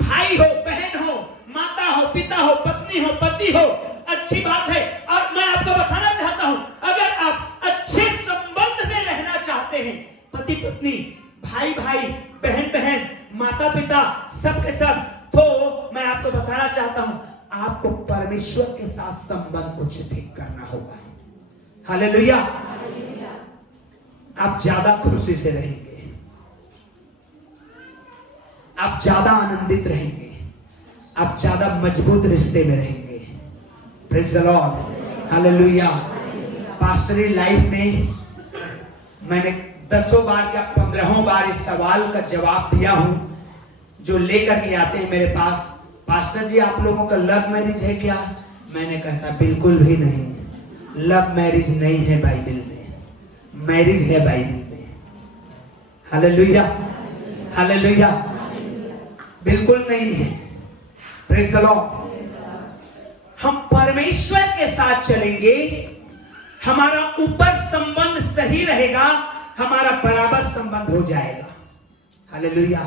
भाई हो, बहन हो, माता हो, पिता हो, पत्नी हो, पति हो, अच्छी बात है। और मैं आपको बताना चाहता हूं, अगर आप अच्छे संबंध में रहना चाहते हैं, पति पत्नी, भाई भाई, बहन बहन, माता पिता, सबके सब, तो मैं आपको बताना चाहता हूं, आपको परमेश्वर के साथ संबंध को ठीक करना होगा। हालेलुया। आप ज्यादा खुशी से रहेंगे, आप ज्यादा आनंदित रहेंगे, आप ज्यादा मजबूत रिश्ते में रहेंगे। Praise the lord. हालेलुया। पास्टरी लाइफ में मैंने 10 बार क्या 15 बार इस सवाल का जवाब दिया हूं, जो लेकर के आते हैं मेरे पास, पास्टर जी आप लोगों का लव मैरिज है क्या? मैंने कहा था बिल्कुल भी नहीं, लव मैरिज नहीं है बाइबल में, मैरिज है बाइबल में। Hallelujah hallelujah. बिल्कुल नहीं है। Praise the Lord. हम परमेश्वर के साथ चलेंगे, हमारा ऊपर संबंध सही रहेगा, हमारा बराबर संबंध हो जाएगा। हालेलुया।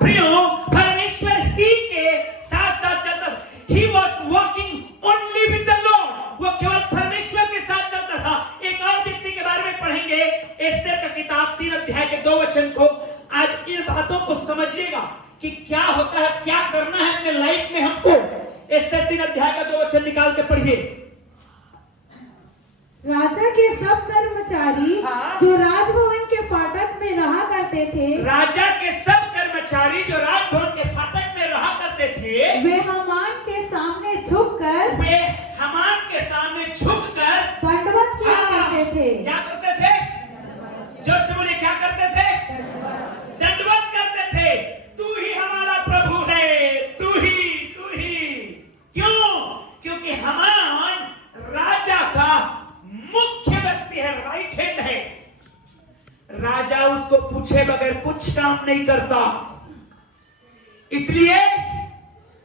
प्रियो, परमेश्वर ही के साथ साथ चलता, he was walking only with the Lord, वो केवल परमेश्वर के साथ चलता था। एक और व्यक्ति के बारे में पढ़ेंगे, एस्तेर का किताब 3 अध्याय के 2 वचन को। आज इन बातों को समझिएगा कि क्या होता है, क्या करना है अपने लाइफ में हमको। एस्तेर 3 अध्याय का 2 वचन निकाल के पढ़िए। राजा के सब कर्मचारी जो राजभवन के फाटक में रहा करते थे, राजा के सब कर्मचारी जो राजभवन के फाटक में रहा करते थे, वे हामान के सामने झुककर दंडवत किया करते थे। क्या करते थे? जोर से बोलिए, क्या करते थे? दंडवत करते थे। तू ही हमारा प्रभु है, तू ही। क्यों? क्योंकि हामान राजा का मुख्य व्यक्ति है, राइट हैंड है। राजा उसको पूछे बगैर कुछ काम नहीं करता, इसलिए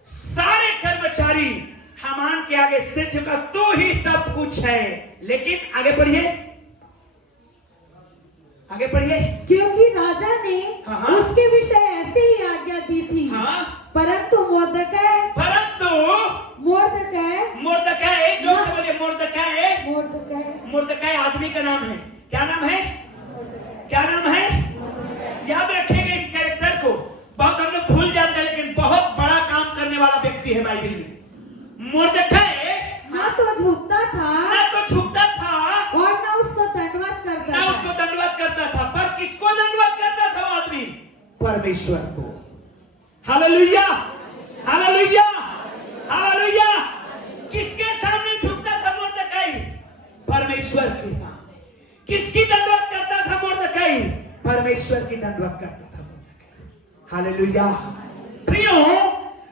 सारे कर्मचारी हामान के आगे सिर झुका, तू ही सब कुछ है। लेकिन आगे पढ़िए, आगे पढ़िए। क्योंकि राजा ने हाँ। उसके विषय ऐसे ही आज्ञा दी थी। हाँ। परंतु मोर्दकै जो बोले मुर्दकै आदमी का नाम है। क्या नाम है? क्या नाम है? याद रखेंगे इस कैरेक्टर को। बहुत हम लोग भूल जाते हैं, लेकिन बहुत बड़ा काम करने वाला व्यक्ति है बाइबल में। मुर्दकै ना तो झुकता था और ना उसको दंडवत करता था। पर किसको दंडवत करता था वो आदमी? परमेश्वर को। Hallelujah hallelujah hallelujah. किसके सामने झुकता था मुर्दकै? परमेश्वर के सामने। किसकी दंडवत करता था मुर्दकै? परमेश्वर की दंडवत करता था मुर्दकै। हालेलुया। प्रियो,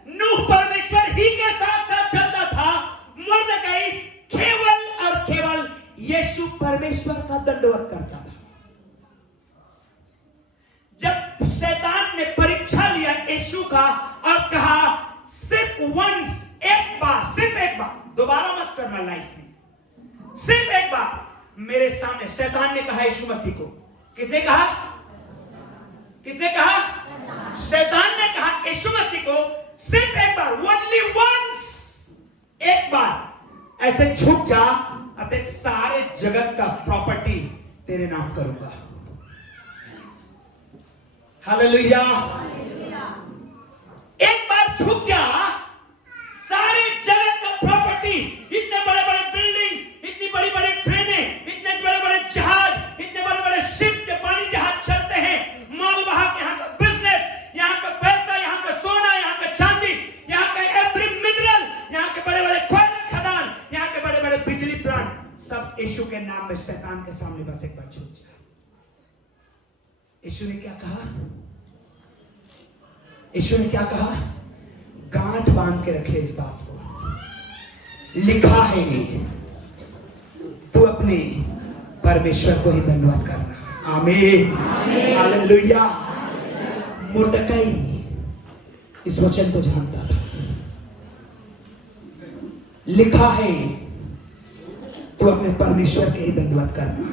नूह परमेश्वर ही के साथ साथ चलता था, मुर्दकै केवल और केवल यीशु परमेश्वर का दंडवत करता था। जब शैतान ने परीक्षा लिया यीशु का और कहा सिर्फ वंस, एक बार, दोबारा मत करना लाइफ में, सिर्फ एक बार मेरे सामने। शैतान ने कहा यीशु मसीह को, किसे कहा? शैतान ने कहा यीशु मसीह को सिर्फ एक बार, ओनली वंस, एक बार ऐसे झुक जा, अतः सारे जगत का प्रॉपर्टी तेरे नाम करूंगा। हालेलुया। एक बार झुक जा, सारे जगत का प्रॉपर्टी, इतने बड़े बड़े बिल्डिंग, इतनी बड़ी बड़ी ट्रेनें, इतने बड़े बड़े जहाज, इतने बड़े बड़े शिप के पानी जहाज चलते हैं, मालवाहक, यहाँ का बिजनेस, यहाँ का पैसा, यहाँ का सोना, यहाँ का चांदी, यहाँ का एवरी मिनरल, यहाँ के बड़े बड़े कोयला खदान, यहाँ के बड़े बड़े बिजली प्लांट, सब यीशु के नाम में शैतान के सामने बस एक बार झुक जाए। यीशु ने क्या कहा? यीशु ने क्या कहा? गांठ बांध के रखे इस बात को। लिखा है ये, तू अपने परमेश्वर को ही धन्यवाद करना। आमीन, हालेलुया। मुर्दकई इस वचन को जानता था। लिखा है तू अपने परमेश्वर के ही धन्यवाद करना।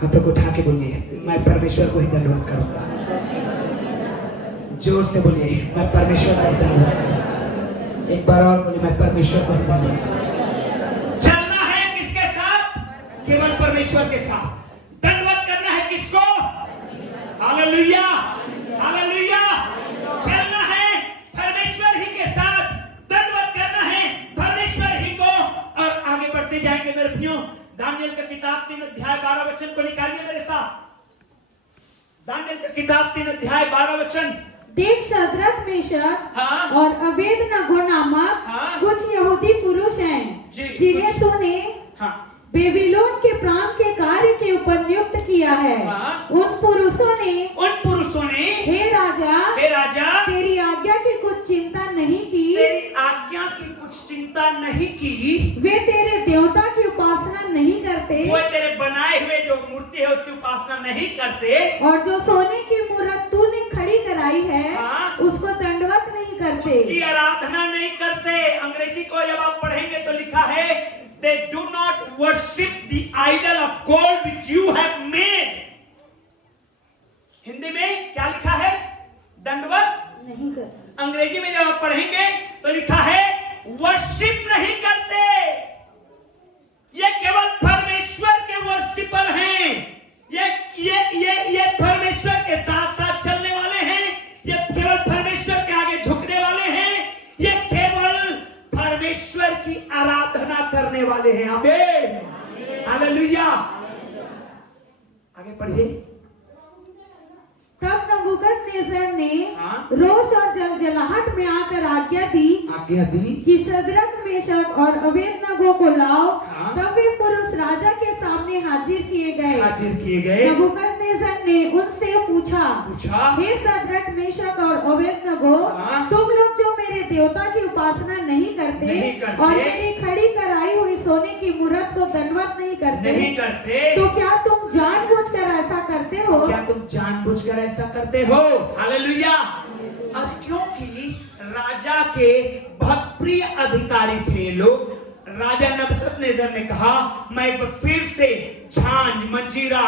हाथों को उठा के बोलिए, मैं परमेश्वर को ही धन्यवाद करूंगा। जोर से बोलिए, मैं परमेश्वर का ही धन्यवाद करूंगा। एक बार और बोलिए, मैं परमेश्वर को ही धन्यवाद करूंगा। चलना है किसके साथ? केवल परमेश्वर के साथ। धन्यवाद करना है किसको? Hallelujah, hallelujah. चलना है परमेश्वर ही के साथ, धन्यवाद करना है परमेश्वर ही को। और आगे बढ़ते जाएंगे मेरे भाइयों। दानियल की किताब 3 अध्याय 12 वचन को निकालिए मेरे साथ। दानियल की किताब 3 अध्याय 12 वचन। देख, शद्रक, मेशक हाँ। और अबेदनगो नामक हाँ। कुछ यहूदी पुरुष हैं, जी, जिन्हें कुछ। तूने हाँ, बेबीलोन के प्रांत के कार्य के ऊपर नियुक्त किया है। हाँ। उन पुरुषों ने हे राजा, तेरी आज्ञा की कुछ चिंता नहीं की। तेरी आज्ञा की कुछ चिंता नहीं की। वे तेरे देवता की उपासना नहीं करते, वो तेरे बनाए हुए जो मूर्ति है उसकी उपासना नहीं करते, और जो सोने की मूर्त तूने खड़ी कराई है, हाँ। उसको दंडवत नहीं करते। उसकी आराधना नहीं करते। अंग्रेजी को जब आप पढ़ेंगे तो लिखा है, they do not worship the idol of gold which you have made। Hindi में क्या लिखा है? दंडवत नहीं करते। अंग्रेजी में जब आप पढ़ेंगे तो लिखा है वर्शिप नहीं करते। ये केवल परमेश्वर के वर्शिपर हैं। ये परमेश्वर के साथ साथ चलने वाले हैं। ये केवल परमेश्वर के आगे झुकने वाले हैं। ये केवल परमेश्वर की आराधना करने वाले हैं। आमीन, हालेलुया। आगे पढ़िए। तब नबूकदनेस्सर ने हाँ। रोष और जलजलाहट में आकर आज्ञा दी कि शद्रक, मेशक और अबेदनगो को लाओ। हाँ। तब वे पुरुष राजा के सामने हाजिर किए गए। नबूकदनेस्सर ने उनसे पूछा, हे शद्रक, मेशक और अबेदनगो, हाँ। तुम लोग जो मेरे देवता की उपासना नहीं करते और मेरी खड़ी कराई हुई सोने की मूर्त को दंडवत नहीं करते, तो क्या तुम जानबूझकर ऐसा करते हो? क्या तुम जानबूझकर ऐसा करते हो? हालेलुया। और क्योंकि राजा के बहुत प्रिय अधिकारी थे लोग, राजा नबूकदनेस्सर ने कहा, मैं एक बार फिर से झांझ, मंजीरा,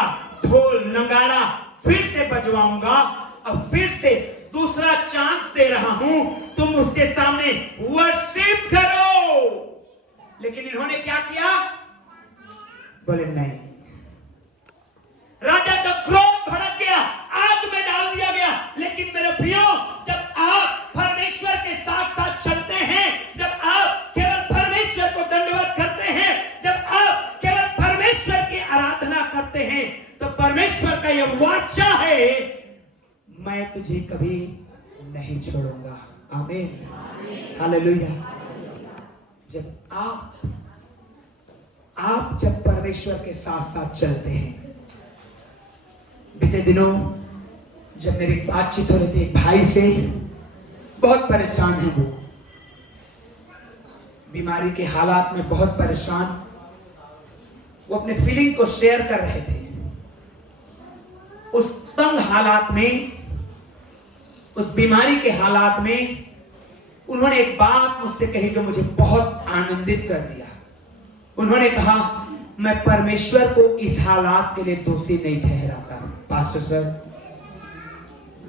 ढोल, नगाड़ा फिर से बजवाऊंगा और फिर से दूसरा चांस दे रहा हूं, तुम उसके सामने वर्शिप करो। लेकिन इन्होंने क्या किया? बोले नहीं। राजा का क्रोध भड़क गया, आग में डाल दिया गया। लेकिन मेरे प्रियो, जब आप परमेश्वर के साथ साथ चलते हैं, जब आप केवल परमेश्वर को दंडवत करते हैं, जब आप केवल परमेश्वर की आराधना करते हैं, तो परमेश्वर का यह वाचा है, मैं तुझे कभी नहीं छोड़ूंगा। आमीन, हालेलुया। जब आप जब परमेश्वर के साथ साथ चलते हैं। बीते दिनों जब मेरी बातचीत हो रही थी एक भाई से, बहुत परेशान है वो, बीमारी के हालात में बहुत परेशान। वो अपने फीलिंग को शेयर कर रहे थे। उस तंग हालात में, उस बीमारी के हालात में उन्होंने एक बात मुझसे कही जो मुझे बहुत आनंदित कर दिया। उन्होंने कहा, मैं परमेश्वर को इस हालात के लिए दोषी नहीं ठहराता पास्टर सर।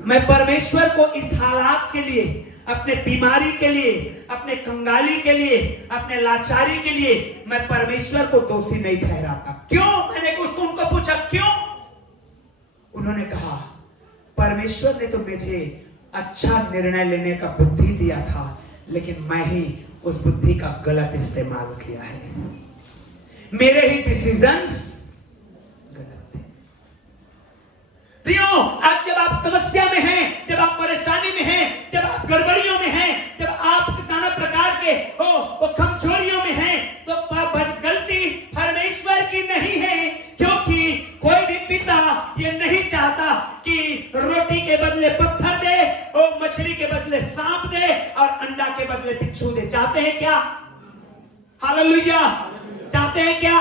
मैं परमेश्वर को इस हालात के लिए, अपने बीमारी के लिए, अपने कंगाली के लिए, अपने लाचारी के लिए मैं परमेश्वर को दोषी नहीं ठहराता। क्यों? मैंने उनको पूछा क्यों? उन्होंने कहा, परमेश्वर ने तो मुझे अच्छा निर्णय लेने का बुद्धि दिया था, लेकिन मैं ही उस बुद्धि का गलत इस्तेमाल किया है। मेरे ही डिसीजंस गलत थे। प्रियो, आज जब आप समस्या में हैं, जब आप परेशानी में हैं, जब आप गड़बड़ियों में हैं, जब आप नाना प्रकार के वो कमजोरियों में हैं, तो गलती परमेश्वर की नहीं है, क्योंकि कोई भी पिता ये नहीं चाहता कि रोटी के बदले पत्थर दे, और मछली के बदले सांप दे, और अंडा के बदले बिच्छू दे। चाहते हैं क्या? हालेलुया, चाहते हैं क्या?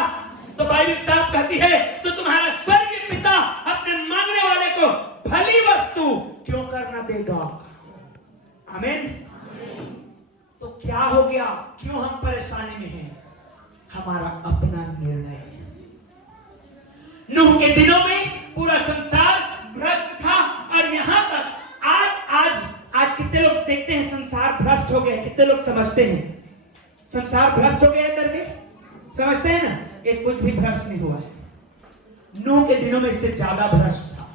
तो बाइबल साफ कहती है, तो तुम्हारा स्वर्गीय पिता अपने मांगने वाले को भली वस्तु क्यों करना देगा? आमीन। तो क्या हो गया? क्यों हम परेशानी में हैं? हमारा अपना निर्णय है। नूह के दिनों में पूरा संसार भ्रष्ट था, और यहां तक आज कितने लोग देखते हैं संसार भ्रष्ट हो गया? कितने लोग समझते हैं संसार भ्रष्ट हो गया करके? समझते हैं ना? एक कुछ भी भ्रष्ट नहीं हुआ है। नूह के दिनों में इससे ज्यादा भ्रष्ट था।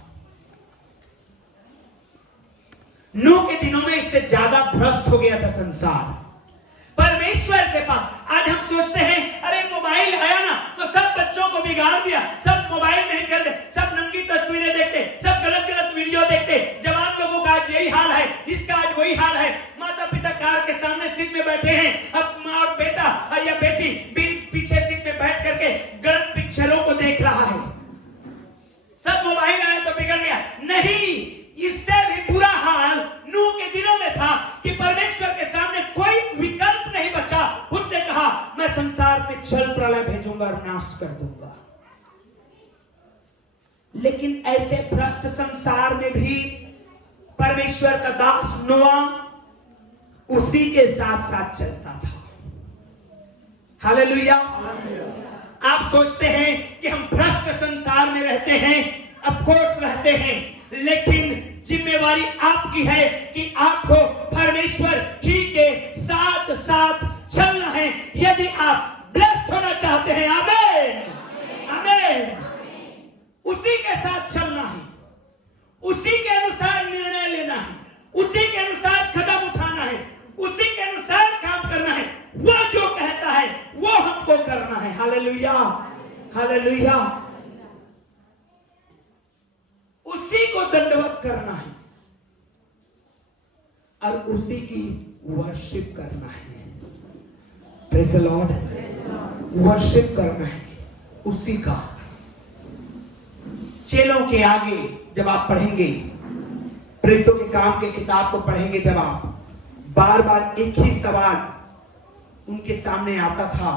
नूह के दिनों में इससे ज्यादा भ्रष्ट हो गया था संसार परमेश्वर के पास। आज हम सोचते हैं, अरे मोबाइल आया ना तो सब बच्चों को बिगाड़ दिया, सब मोबाइल नहीं करते, सब नंगी तस्वीरें देखते, सब गलत गलत वीडियो देखते। जवान लोगों का आज यही हाल है, इसका आज वही हाल है। माता पिता कार के सामने सीट में बैठे हैं, अब माँ और बेटा या बेटी पीछे सीट में बैठ करके गलत पिक्चरों को देख रहा है। सब मोबाइल आया तो बिगड़ गया? नहीं, इससे भी बुरा हाल नूह के दिनों में था कि परमेश्वर के सामने कोई विकल्प नहीं बचा। उसने कहा, मैं संसार में जल प्रलय भेजूंगा और नाश कर दूंगा। लेकिन ऐसे भ्रष्ट संसार में भी परमेश्वर का दास नोआ उसी के साथ साथ चलता था। हालेलुया। आप सोचते हैं कि हम भ्रष्ट संसार में रहते हैं, ऑफ कोर्स रहते हैं, लेकिन जिम्मेवारी आपकी है कि आपको परमेश्वर ही के साथ साथ चलना है। यदि आप ब्लेस्ड होना चाहते हैं, आमीन आमीन, उसी के साथ चलना है, उसी के अनुसार निर्णय लेना है, उसी के अनुसार कदम उठाना है, उसी के अनुसार काम करना है। वो जो कहता है वो हमको करना है। Hallelujah hallelujah. उसी को दंडवत करना है और उसी की वर्शिप करना है। Praise the Lord. वर्शिप करना है उसी का। चेलों के आगे जब आप पढ़ेंगे, प्रेरितों के काम के किताब को पढ़ेंगे, जब आप बार बार एक ही सवाल उनके सामने आता था,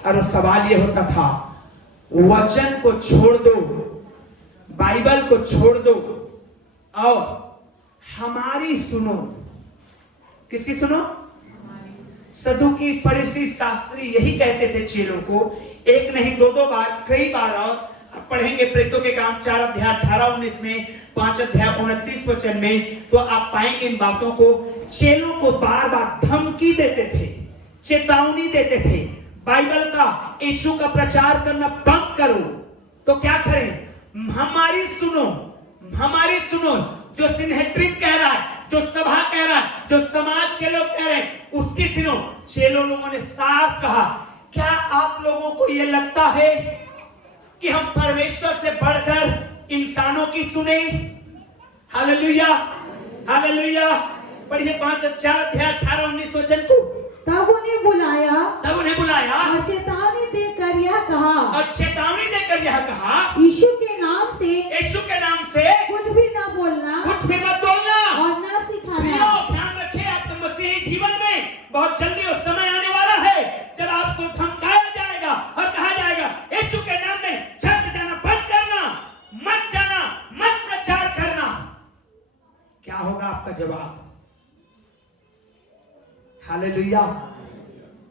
और वो सवाल ये होता था, वचन को छोड़ दो, बाइबल को छोड़ दो और हमारी सुनो। किसकी सुनो? सदूकी, फरीसी, शास्त्री यही कहते थे चेलों को। एक नहीं दो बार, कई बार। और पढ़ेंगे प्रेरितों के काम 4 अध्याय 18-19 में, 5 अध्याय 29 वचन में, तो आप पाएंगे इन बातों को। चेलों को बार बार धमकी देते थे, चेतावनी देते थे, बाइबल का, यीशु का प्रचार करना बंद करो। तो क्या करें? हमारी सुनो, हमारी सुनो। जो सिनहेड्रिन कह रहा है, जो सभा कह रहा है, जो समाज के लोग कह रहे हैं, उसकी सुनो। चेलों लोगों ने साफ कहा, क्या आप लोगों को यह लगता है कि हम परमेश्वर से बढ़कर इंसानों की सुने? Hallelujah hallelujah. पढ़िए 4 अध्याय 18-19 वचन को। तब उन्हें बुलाया और चेतावनी देकर यह कहा, यीशु के नाम से कुछ भी न बोलना, कुछ भी मत बोलना और न सिखाना। ध्यान रखें, आपके मसीही जीवन में बहुत जल्दी वो समय आने वाला है जब आपको धमकाया जाएगा और कहा जाएगा, यीशु के नाम में चर्च जाना बंद करना, मत जाना, मत प्रचार करना। क्या होगा आपका जवाब? हालेलुया।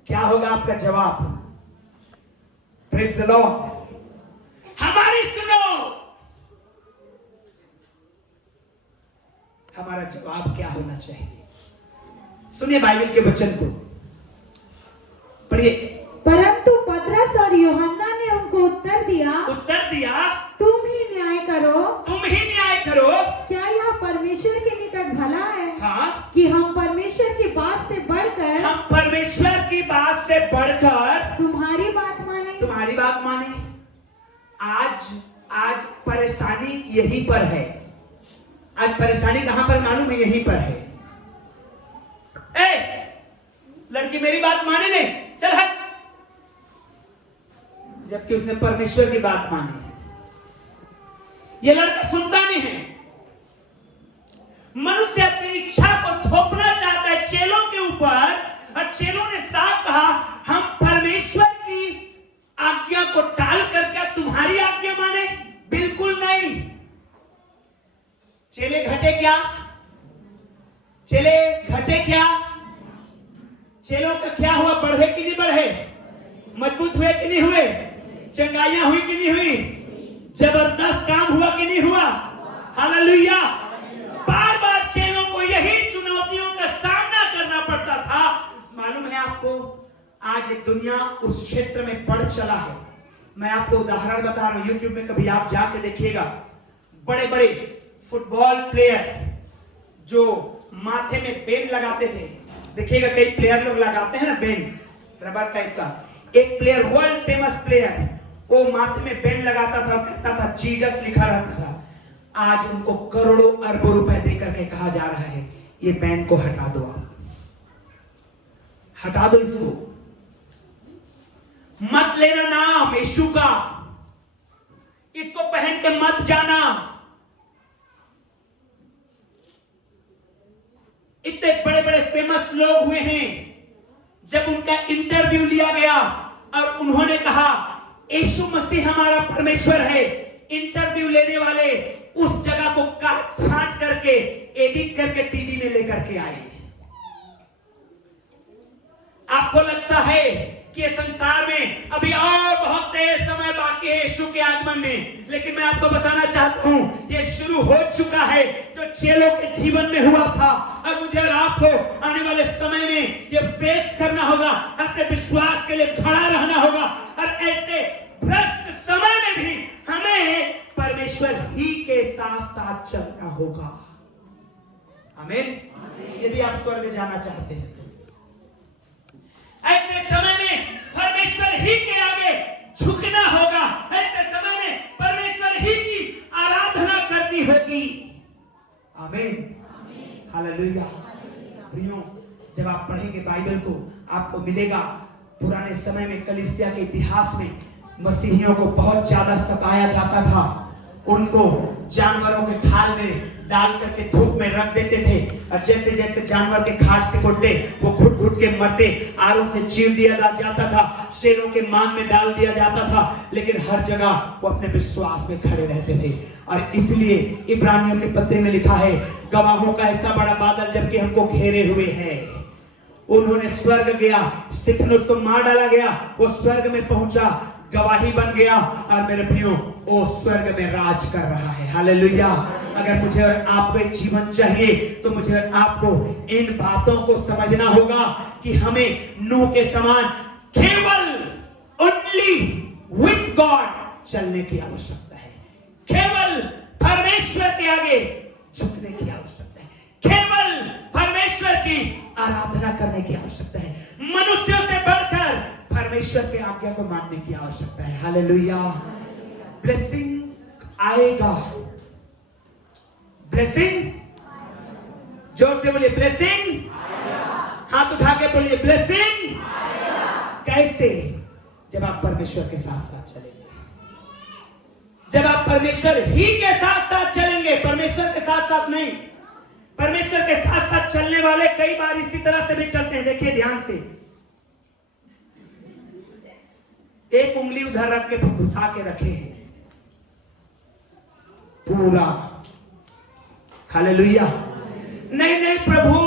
क्या होगा आपका जवाब? Praise the Lord. हमारी सुनो। हमारा जवाब क्या होना चाहिए? सुनिए बाइबल के वचन को, पढ़िए। परंतु पतरस और यूहन्ना ने उनको उत्तर दिया, तुम ही न्याय करो। क्या यह परमेश्वर के निकट भला है हाँ, कि हम परमेश्वर की बात से बढ़कर आज परेशानी यहीं पर है। आज परेशानी कहां पर मालूम है? यहीं पर है। ए, लड़की मेरी बात माने नहीं, चल हट। जबकि उसने परमेश्वर की बात मानी है। ये लड़का सुनता नहीं है। मनुष्य अपनी इच्छा को थोपना चाहता है चेलों के ऊपर, और चेलों ने साफ कहा हम परमेश्वर की आज्ञा को टाल कर क्या तुम्हारी आज्ञा माने? बिल्कुल नहीं। चेले घटे क्या? चेले घटे क्या? चेलों का क्या हुआ? बढ़े कि नहीं बढ़े? मजबूत हुए कि नहीं हुए? चंगाइयां हुई कि नहीं हुई? जबरदस्त काम हुआ कि नहीं हुआ? हालेलुया। बार बार चेलों को यही चुनौतियों का सामना करना पड़ता था। मालूम है आपको, आज एक दुनिया उस क्षेत्र में बढ़ चला है। मैं आपको उदाहरण बता रहा हूं, यूट्यूब में कभी आप जाके देखिएगा, बड़े बड़े फुटबॉल प्लेयर जो माथे में बैंड लगाते थे, देखिएगा कई प्लेयर लोग लगाते हैं ना बैंड, रबर टाइप का। एक प्लेयर, वर्ल्ड फेमस प्लेयर, वो माथे में बैंड लगाता था, कहता था जीसस लिखा रहता था। आज उनको करोड़ों अरबों रुपए देकर के कहा जा रहा है ये बैंड को हटा दो, आप हटा दो इसको, मत लेना नाम यीशु का, इसको पहन के मत जाना। इतने बड़े बड़े फेमस लोग हुए हैं, जब उनका इंटरव्यू लिया गया और उन्होंने कहा यीशु मसीह हमारा परमेश्वर है, इंटरव्यू लेने वाले उस जगह को काट छांट करके एडिट करके टीवी में लेकर के आए। आपको लगता है कि संसार में अभी और बहुत देर समय बाकी है यीशु के आगमन में, लेकिन मैं आपको बताना चाहता हूं ये शुरू हो चुका है जो चेलों के जीवन में हुआ था। और मुझे और आपको आने वाले समय में ये फेस करना होगा, अपने विश्वास के लिए खड़ा रहना होगा, और ऐसे भ्रष्ट समय में भी हमें परमेश्वर ही के साथ साथ चलना होगा। आमीन। यदि आप स्वर्ग जाना चाहते हैं, ऐसे समय में परमेश्वर ही के आगे झुकना होगा। ऐसे समय में परमेश्वर ही की आराधना करनी होगी। आमीन, हालेलुया। प्रियों, जब आप पढ़ेंगे बाइबल को, आपको मिलेगा पुराने समय में कलीसिया के इतिहास में मसीहियों को बहुत ज्यादा सताया जाता था। उनको जानवरों के खाल में डाल करके धूप में रख देते थे, और जैसे जैसे जानवर के खाट से कुटते वो घुट घुट के मरते, आरों से चीर दिया जाता था, शेरों के मान में डाल दिया जाता था, लेकिन हर जगह वो अपने विश्वास में खड़े रहते थे। और इसलिए इब्रानियों के पत्र में लिखा है, गवाहों का ऐसा बड़ा बादल जबकि हमको घेरे हुए है। उन्होंने स्वर्ग गया, स्तिफनुस को मार डाला गया, वो स्वर्ग में पहुंचा, गवाही बन गया, और मेरे भाइयों वो स्वर्ग में राज कर रहा है। हालेलुया। अगर मुझे और आपको एक जीवन चाहिए तो मुझे और आपको इन बातों को समझना होगा कि हमें नूह के समान केवल ओनली विद गॉड चलने की आवश्यकता है। केवल परमेश्वर के आगे झुकने की आवश्यकता है। केवल परमेश्वर की आराधना करने की आवश्यकता है। मनुष्यों से बढ़कर परमेश्वर के आज्ञा को मानने की आवश्यकता है। हालेलुया। ब्लेसिंग आएगा, ब्लेसिंग, जोर से बोलिए ब्लेसिंग। हाथ उठा के बोलिए ब्लेसिंग। कैसे? जब आप परमेश्वर के साथ साथ चलेंगे, जब आप परमेश्वर ही के साथ साथ चलेंगे, परमेश्वर के साथ साथ नहीं। परमेश्वर के साथ साथ चलने वाले कई बार इसी तरह से भी चलते हैं। देखिए ध्यान से, एक उंगली उधर रख के घुसा के रखे हैं पूरा। हालेलुया। नहीं नहीं प्रभु,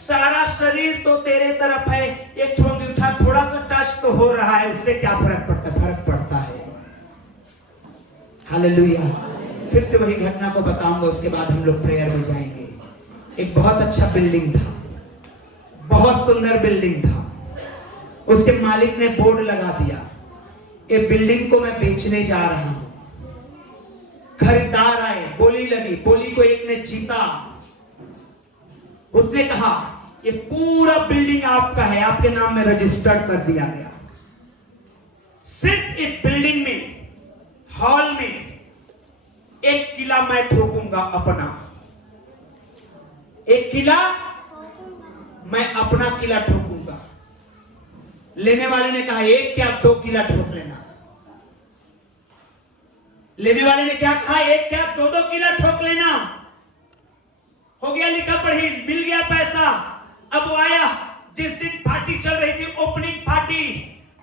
सारा शरीर तो तेरे तरफ है, एक उंगली उठा, थोड़ा सा टच तो हो रहा है, उससे क्या फर्क पड़ता है? फर्क पड़ता है। हालेलुया। फिर से वही घटना को बताऊंगा, उसके बाद हम लोग प्रेयर में जाएंगे। एक बहुत अच्छा बिल्डिंग था, बहुत सुंदर बिल्डिंग था। उसके मालिक ने बोर्ड लगा दिया, ये बिल्डिंग को मैं बेचने जा रहा हूं। खरीदार आए, बोली लगी, बोली को एक ने जीता। उसने कहा ये पूरा बिल्डिंग आपका है, आपके नाम में रजिस्टर्ड कर दिया गया। सिर्फ इस बिल्डिंग में हॉल में एक किला मैं ठोकूंगा अपना, एक किला मैं अपना किला ठोकूंगा। लेने वाले ने कहा एक क्या 2 किला ठोक लेना। लेने वाले ने क्या कहा, एक क्या 2-2 किला ठोक लेना। हो गया लिखा पढ़ी, मिल गया पैसा। अब वो आया, जिस दिन पार्टी चल रही थी, ओपनिंग पार्टी,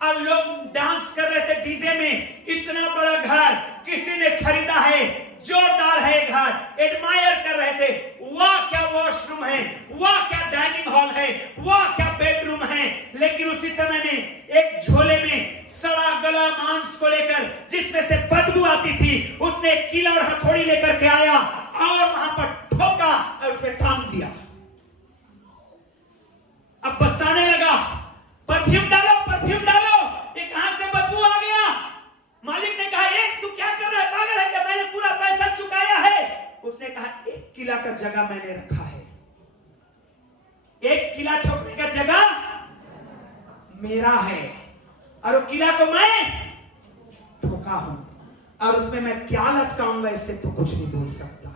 और लोग डांस कर रहे थे डीजे में। इतना बड़ा घर किसी ने खरीदा है, जोरदार है घर, एडमायर कर रहे थे। वाह क्या वॉशरूम है, वाह क्या डाइनिंग हॉल है, वाह क्या बेडरूम है। लेकिन उसी समय में एक झोले में सड़ा गला मांस को लेकर, जिसमें से बदबू आती थी, उसने एक कीला और हथौड़ी लेकर के आया और वहां पर ठोका और उस पर टांग दिया। अब बसाने लगा, परफ्यूम डालो, परफ्यूम डालो। ये कहां से बदबू आ गया? मालिक ने कहा एक तू क्या कर रहा है, पागल है क्या? मैंने पूरा पैसा चुकाया है। उसने कहा एक किला का जगह मैंने रखा है, एक किला ठोकने का जगह मेरा है, और वो किला को मैं ठोका हूं, और उसमें मैं क्या लटकाऊंगा इससे तो कुछ नहीं बोल सकता।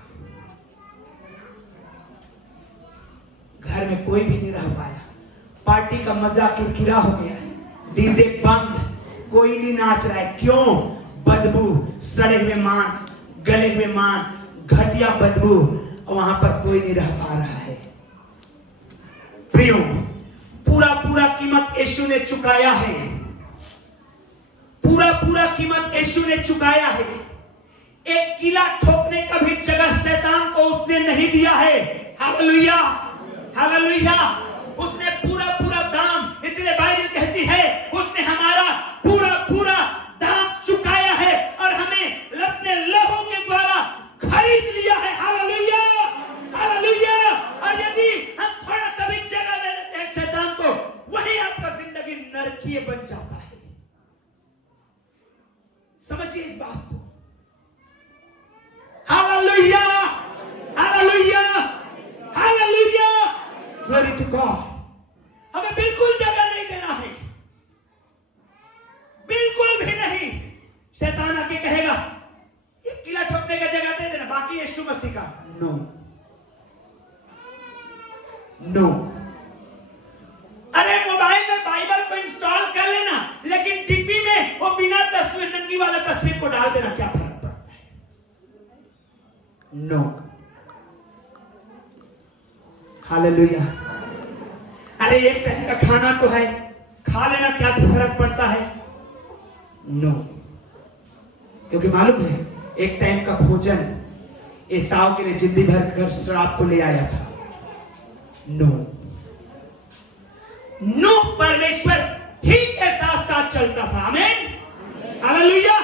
घर में कोई भी नहीं रह पाया, पार्टी का मजा किरकिरा हो गया, डीजे बंद, कोई नहीं नाच रहा है। क्यों? बदबू, सड़े हुए मांस, गले हुए मांस, घटिया बदबू, वहां पर कोई नहीं रह पा रहा है। प्रियो, पूरा पूरा कीमत यीशु ने चुकाया है, पूरा पूरा कीमत यीशु ने चुकाया है। एक किला ठोकने का भी जगह शैतान को उसने नहीं दिया है। Hallelujah, hallelujah. उसने पूरा पूरा दाम, इसलिए बाइबल कहती है उसने हमारा पूरा पूरा दाम चुकाया है और हमें अपने लहू के द्वारा खरीद लिया है। Hallelujah, hallelujah. और यदि हम थोड़ा सा भी जगह दे देते हैं शैतान को, वही आपका जिंदगी नरकीय बन जाता है। समझिए इस बात को। Hallelujah, hallelujah, hallelujah. Glory to God. हमें बिल्कुल जगह नहीं देना है, बिल्कुल भी नहीं। शैतान आके कहेगा ये किला ठोकने का जगह दे देना, बाकी यीशु मसीह का। No no. अरे मोबाइल में बाइबल को इंस्टॉल कर लेना, लेकिन डिब्बी में वो बिना तस्वीर, नंगी वाला तस्वीर को डाल देना, क्या फर्क पड़ता है? नो। हालेलुया। अरे एक टाइम का खाना तो है, खा लेना, क्या फर्क पड़ता है? नो। क्योंकि मालूम है एक टाइम का भोजन एसाव के लिए जिंदगी भर कर शराब को ले आया था। No no. परमेश्वर ही के साथ साथ चलता था। आमीन, हालेलुया।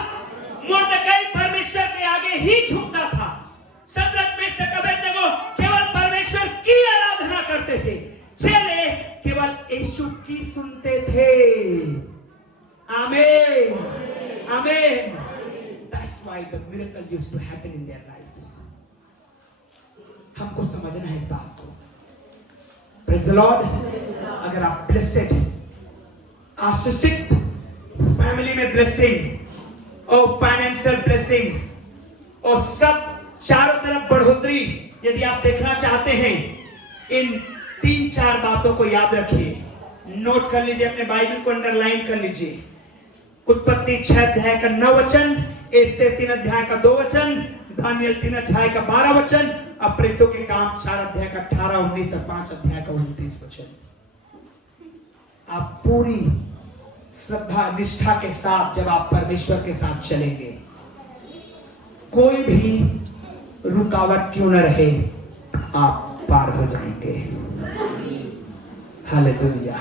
मुर्दकई परमेश्वर के आगे ही झुकता था। सदरक मेशक अबेदनगो केवल परमेश्वर की आराधना करते थे, चेले केवल यीशु की सुनते थे। आमीन, आमीन। That's why the miracle used to happen in their lives. हमको समझना है इस बात को। Praise the Lord. अगर आप blessed, आशीषित फैमिली में ब्लेसिंग और फाइनेंशियल ब्लेसिंग और सब चारों तरफ बढ़ोतरी यदि आप देखना चाहते हैं, इन 3-4 बातों को याद रखिए, नोट कर लीजिए, अपने बाइबल को अंडरलाइन कर लीजिए। उत्पत्ति 6 अध्याय का 9 वचन, एस्तेर 3 अध्याय का 2 वचन, दानियल 3 अध्याय का 12 वचन, और प्रेरितों के काम 4 अध्याय का 18, 19 और 5 अध्याय का 29 वचन। आप पूरी श्रद्धा निष्ठा के साथ जब आप परमेश्वर के साथ चलेंगे, कोई भी रुकावट क्यों न रहे, आप पार हो जाएंगे। हालेलुया।